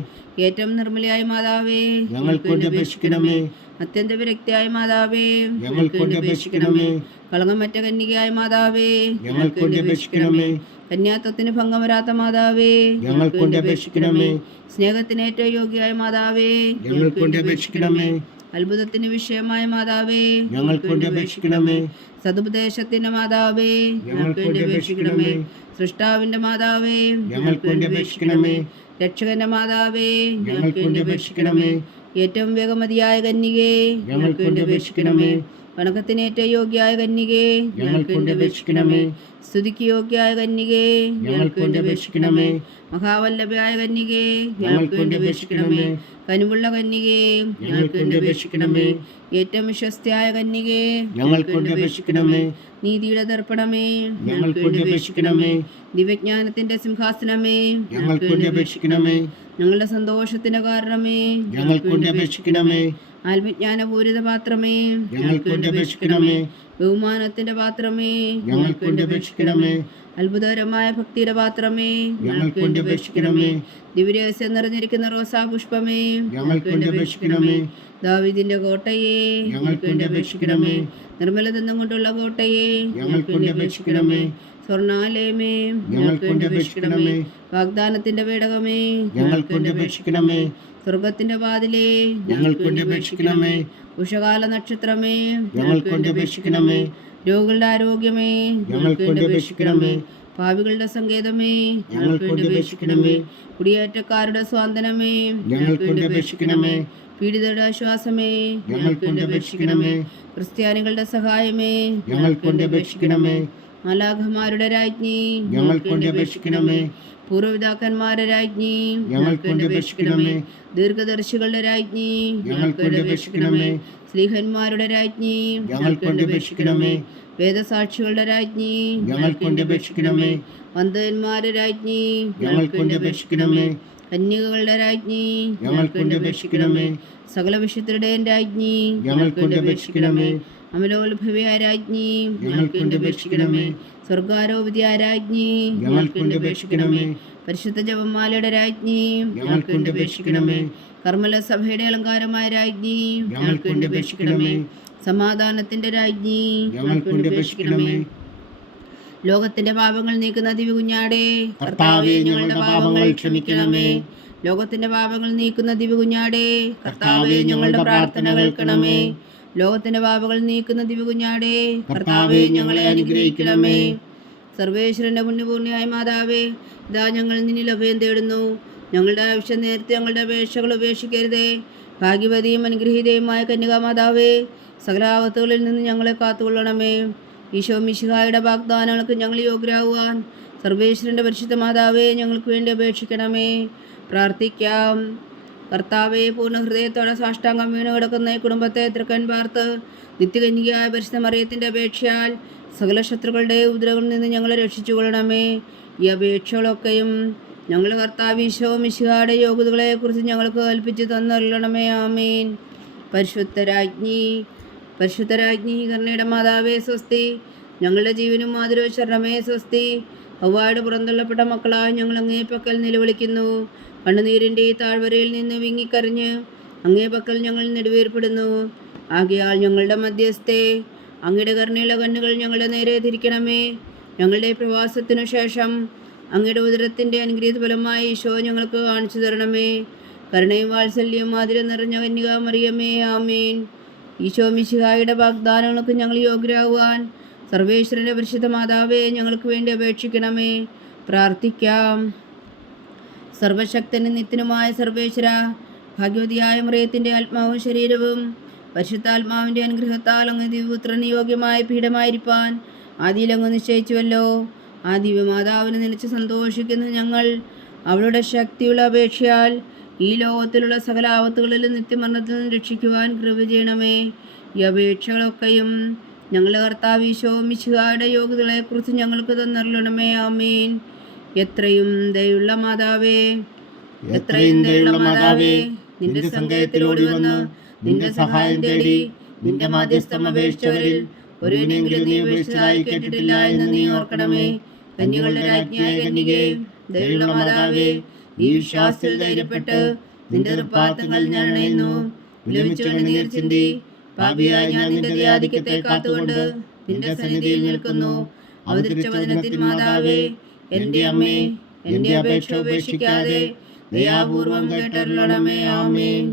ഏറ്റവും നിർമ്മലയായ മാതാവേ, ഞങ്ങൾക്ക് വേണ്ടി അപേക്ഷിക്കണമേ. അത്യന്ത വിരക്തിയായ മാതാവേ, ഞങ്ങൾക്ക് വേണ്ടി അപേക്ഷിക്കണമേ. കളങ്കമറ്റ കന്യകയായ മാതാവേ, ഞങ്ങൾക്ക് വേണ്ടി അപേക്ഷിക്കണമേ. കന്യാത്വത്തിന് ഭംഗം വരാത്ത മാതാവേ, ഞങ്ങൾക്ക് വേണ്ടി അപേക്ഷിക്കണമേ. സ്നേഹത്തിന് ഏറ്റവും യോഗ്യയായ മാതാവേ, ഞങ്ങൾക്ക് വേണ്ടി അപേക്ഷിക്കണമേ. അത്ഭുതത്തിന് വിഷയമായ മാതാവേ, ഞങ്ങൾക്ക് വേണ്ടി അപേക്ഷിക്കണമേ. സതുപദേശത്തിന്റെ മാതാവേ, ഞങ്ങൾക്ക് വേണ്ടി അപേക്ഷിക്കണമേ. സൃഷ്ടാവിന്റെ മാതാവേ, ഞങ്ങൾക്ക് വേണ്ടി അപേക്ഷിക്കണമേ. രക്ഷകന്റെ മാതാവേ, ഞങ്ങൾക്ക് വേണ്ടി അപേക്ഷിക്കണമേ. ഏറ്റവും വേഗമതിയായ കന്യകേ, ഞങ്ങൾക്ക് വേണ്ടി അപേക്ഷിക്കണമേ. വണക്കത്തിനേറ്റ യോഗ്യായ കന്യകേ, ഞങ്ങൾക്ക് വേണ്ടി അപേക്ഷിക്കണമേ. സ്തുതിക്ക് യോഗ്യായ കന്യകേ, ഞങ്ങൾക്ക് വേണ്ടി അപേക്ഷിക്കണമേ. മഹാവല്ലഭയായ കന്യകേ, ഞങ്ങൾക്ക് വേണ്ടി അപേക്ഷിക്കണമേ. കനിവുള്ള കന്യകേ, ഞങ്ങൾക്ക് വേണ്ടി അപേക്ഷിക്കണമേ. ഏറ്റവും വിശ്വസ്തയായ കന്യകേ, ഞങ്ങൾക്ക് വേണ്ടി അപേക്ഷിക്കണമേ. നീതിയുടെ ദർപ്പണമേ, ഞങ്ങൾക്ക് വേണ്ടി അപേക്ഷിക്കണമേ. ദിവ്യജ്ഞാനത്തിന്റെ സിംഹാസനമേ, ഞങ്ങൾക്ക് വേണ്ടി അപേക്ഷിക്കണമേ. ഞങ്ങളുടെ സന്തോഷത്തിന്റെ കാരണമേ, ഞങ്ങൾക്ക് വേണ്ടി അപേക്ഷിക്കണമേ. ആത്മജ്ഞാനപൂരിത പാത്രമേ, ഞങ്ങൾക്ക് വേണ്ടി അപേക്ഷിക്കണമേ. ബഹുമാനത്തിന്റെ പാത്രമേ, ഞങ്ങൾക്ക് വേണ്ടി അപേക്ഷിക്കണമേ. അത്ഭുതകരമായ ഭക്തിയുടെ പാത്രമേ, ഞങ്ങൾക്ക് വേണ്ടി അപേക്ഷിക്കണമേ. ദിവ്യരഹസ്യം നിറഞ്ഞിരിക്കുന്ന റോസാ പുഷ്പമേ, ഞങ്ങൾക്ക് വേണ്ടി അപേക്ഷിക്കണമേ. ദാവീദിന്റെ കോട്ടയെ, ഞങ്ങൾക്ക് വേണ്ടി അപേക്ഷിക്കണമേ. നിർമ്മലതന്തം കൊണ്ടുള്ള കോട്ടയെ, ഞങ്ങൾക്ക് വേണ്ടി അപേക്ഷിക്കണമേ. സ്വർണാലയമേ, ഞങ്ങൾക്ക് വേണ്ടി അപേക്ഷിക്കണമേ. വാഗ്ദാനത്തിന്റെ പേടകമേ, ഞങ്ങൾക്ക് വേണ്ടി അപേക്ഷിക്കണമേ. സ്വർഗത്തിന്റെ വാതിലേ, ഞങ്ങൾക്ക് വേണ്ടി അപേക്ഷിക്കണമേ. ഉഷകാല നക്ഷത്രമേ, ഞങ്ങൾക്ക് വേണ്ടി അപേക്ഷിക്കണമേ. രോഗികളുടെ ആരോഗ്യമേ, ഞങ്ങൾക്ക് വേണ്ടി അപേക്ഷിക്കണമേ. പാപികളുടെ സങ്കേതമേ, ഞങ്ങൾക്ക് വേണ്ടി അപേക്ഷിക്കണമേ. കുടിയേറ്റക്കാരുടെ സ്വാന്തനമേ, ഞങ്ങൾക്ക് വേണ്ടി അപേക്ഷിക്കണമേ. പീഡിതരുടെ ആശ്വാസമേ, ഞങ്ങൾക്ക് വേണ്ടി അപേക്ഷിക്കണമേ. ക്രിസ്ത്യാനികളുടെ സഹായമേ, ഞങ്ങൾക്ക് വേണ്ടി അപേക്ഷിക്കണമേ. മാലാഖമാരുടെ രാജ്ഞി, ഞങ്ങൾക്ക് വേണ്ടി അപേക്ഷിക്കണമേ. പൂർവ്വപിതാക്കന്മാരുടെ രാജ്ഞി, ഞങ്ങൾക്ക് വേണ്ടി അപേക്ഷിക്കണമേ. ദീർഘദർശികളുടെ രാജ്ഞി, ഞങ്ങൾക്ക് വേണ്ടി അപേക്ഷിക്കണമേ. സ്ലീഹന്മാരുടെ രാജ്ഞി, ഞങ്ങൾക്ക് വേണ്ടി അപേക്ഷിക്കണമേ. വേദസാക്ഷികളുടെ രാജ്ഞി, ഞങ്ങൾക്ക് വേണ്ടി അപേക്ഷിക്കണമേ. വന്ദന്മാരുടെ രാജ്ഞി, ഞങ്ങൾക്ക് വേണ്ടി അപേക്ഷിക്കണമേ. കന്യകകളുടെ രാജ്ഞി, ഞങ്ങൾക്ക് വേണ്ടി അപേക്ഷിക്കണമേ. സകല വിശുദ്ധരുടെയും രാജ്ഞി, ഞങ്ങൾക്ക് വേണ്ടി അപേക്ഷിക്കണമേ. അമലോത്ഭവയായ രാജ്ഞി, ഞങ്ങൾക്ക് വേണ്ടി അപേക്ഷിക്കണമേ. സ്വർഗാരോപതിയായ രാജ്ഞി, ഞങ്ങൾക്ക് വേണ്ടി അപേക്ഷിക്കണമേ. പരിശുദ്ധ ജപമാലയുടെ രാജ്ഞി, ഞങ്ങൾക്ക് വേണ്ടി അപേക്ഷിക്കണമേ. കർമ്മല സഭയുടെ അലങ്കാരമായ രാജ്ഞി, ഞങ്ങൾക്ക് വേണ്ടി അപേക്ഷിക്കണമേ. സമാധാനത്തിന്റെ രാജ്ഞി, ഞങ്ങൾക്ക് വേണ്ടി അപേക്ഷിക്കണമേ. ലോകത്തിന്റെ പാപങ്ങൾ നീക്കുന്ന ദിവ്യകുഞ്ഞാടേ, കർത്താവേ, ഞങ്ങളുടെ പാപങ്ങൾ ക്ഷമിക്കണമേ. ലോകത്തിന്റെ പാപങ്ങൾ നീക്കുന്ന ദിവ്യകുഞ്ഞാടേ, കർത്താവേ, ഞങ്ങളുടെ പ്രാർത്ഥന കേൾക്കണമേ. ലോകത്തിന്റെ പാപങ്ങൾ നീക്കുന്ന ദിവ്യകുഞ്ഞാടേ, കർത്താവേ, ഞങ്ങളെ അനുഗ്രഹിക്കണമേ. സർവേശ്വരന്റെ പുണ്യപൂർണ്ണിയായ മാതാവേ, ഇതാ ഞങ്ങൾ നിന്നിൽ അഭയം തേടുന്നു. ഞങ്ങളുടെ ആവശ്യം നേരത്തെ ഞങ്ങളുടെ അപേക്ഷകൾ ഉപേക്ഷിക്കരുതേ. ഭാഗ്യവതിയും അനുഗ്രഹീതയുമായ കന്യകാമാതാവേ, സകലാപത്തുകളിൽ നിന്ന് ഞങ്ങളെ കാത്തുകൊള്ളണമേ. ഈശോ മിശിഹായുടെ വാഗ്ദാനങ്ങൾക്ക് ഞങ്ങൾ യോഗ്യരാകുവാൻ സർവേശ്വരന്റെ പരിശുദ്ധ മാതാവേ, ഞങ്ങൾക്ക് വേണ്ടി അപേക്ഷിക്കണമേ. പ്രാർത്ഥിക്കാം. കർത്താവെ, പൂർണ്ണ ഹൃദയത്തോടെ സാഷ്ടാംഗം വീണ് കിടക്കുന്ന ഈ കുടുംബത്തെ തൃക്കൻ പാർത്ത് നിത്യകന്യകയായ പരിശുദ്ധ മറിയത്തിൻ്റെ അപേക്ഷയാൽ സകല ശത്രുക്കളുടെ ഉപദ്രവങ്ങളിൽ നിന്ന് ഞങ്ങളെ രക്ഷിച്ചുകൊള്ളണമേ. ഈ അപേക്ഷകളൊക്കെയും ഞങ്ങൾ കർത്താവ് ഈശോ മിശിഹായുടെ യോഗ്യതകളെക്കുറിച്ച് ഞങ്ങൾക്ക് കൽപ്പിച്ച് തന്നരുളണമേ. ആമേൻ. പരിശുദ്ധരാജ്ഞി കരുണയുടെ മാതാവേ സ്വസ്തി. ഞങ്ങളുടെ ജീവനും മാതൃവും ശരണമേ സ്വസ്തി. ഹവ്വായുടെ പുറന്തള്ളപ്പെട്ട മക്കളായി ഞങ്ങൾ അങ്ങേ പക്കൽ നിലവിളിക്കുന്നു. കണ്ണുനീരിൻ്റെ ഈ താഴ്വരയിൽ നിന്ന് വിങ്ങിക്കറിഞ്ഞ് അങ്ങേ പക്കൽ ഞങ്ങൾ നെടുവേർപ്പെടുന്നു. ആകയാൽ ഞങ്ങളുടെ മധ്യസ്ഥേ, അങ്ങയുടെ കരുണയുള്ള കണ്ണുകൾ ഞങ്ങളുടെ നേരെ തിരിക്കണമേ. ഞങ്ങളുടെ പ്രവാസത്തിനു ശേഷം അങ്ങയുടെ ഉദരത്തിൻ്റെ അനുഗ്രഹീത ഫലമായി ഈശോ ഞങ്ങൾക്ക് കാണിച്ചു തരണമേ. കരുണയും വാത്സല്യവും ആതിരം നിറഞ്ഞ കന്യകാ മറിയമേ, ആമേൻ. ഈശോ മിശിഹായുടെ വാഗ്ദാനങ്ങൾക്ക് ഞങ്ങൾ യോഗ്യരാകുവാൻ സർവേശ്വരൻ്റെ പരിശുദ്ധ മാതാവേ, ഞങ്ങൾക്ക് വേണ്ടി അപേക്ഷിക്കണമേ. പ്രാർത്ഥിക്കാം. സർവശക്തനും നിത്യനുമായ സർവേശ്വര, ഭാഗ്യവതിയായ മറിയത്തിൻ്റെ ആത്മാവും ശരീരവും പരിശുദ്ധാത്മാവിൻ്റെ അനുഗ്രഹത്താൽ അങ്ങ് ദിവ്യപുത്രന് യോഗ്യമായ പീഠമായിരിക്കാൻ ആദിയിൽ അങ്ങ് നിശ്ചയിച്ചുവല്ലോ. ആ ദിവ്യമാതാവിനെ നനച്ച് സന്തോഷിക്കുന്ന ഞങ്ങൾ അവളുടെ ശക്തിയുള്ള അപേക്ഷയാൽ ഈ ലോകത്തിലുള്ള സകല ആപത്തുകളിലും നിത്യമരണത്തിൽ നിന്ന് രക്ഷിക്കുവാൻ കൃപ ചെയ്യണമേ. ഈ അപേക്ഷകളൊക്കെയും ഞങ്ങളുടെ കർത്താവ് ഈശോ മിശിഹായുടെ യോഗ്യതകളെക്കുറിച്ച് ഞങ്ങൾക്ക് തന്നരുളണമേ. ആമേൻ. എത്രയും ദയുള്ള മാതാവേ, നിന്റെ സങ്കേതത്തിലോടി വന്ന് നിന്റെ സഹായം തേടി നിന്റെ മാധ്യസ്ഥം അപേക്ഷിച്ചവരിൽ ഒരുവനെങ്കിലും നീ ഉപേക്ഷിച്ചതായി കേട്ടിട്ടില്ല എന്ന് നീ ഓർക്കണമേ. കന്യകളുടെ രാജ്ഞിയായ കന്യകേ, ദയുള്ള മാതാവേ, ഈ വിശ്വാസത്തിൽ ധൈര്യപ്പെട്ട് നിന്റെ തൃപ്പാദങ്ങൾ ഞാൻ അണയുന്നു. വിലപിച്ചു കണ്ണുനീർ ചിന്തി പാപിയായ ഞാൻ നിന്റെ ദയാധിക്യത്തെ കാത്തുകൊണ്ട് നിന്റെ സന്നിധിയിൽ നിൽക്കുന്നു. അവതരിച്ച വചനത്തിൻ മാതാവേ, എൻ്റെ അമ്മേ, എൻ്റെ അപേക്ഷ ഉപേക്ഷിക്കാതെ ദയാപൂർവം കേട്ടരുളണമേ. ആമേൻ.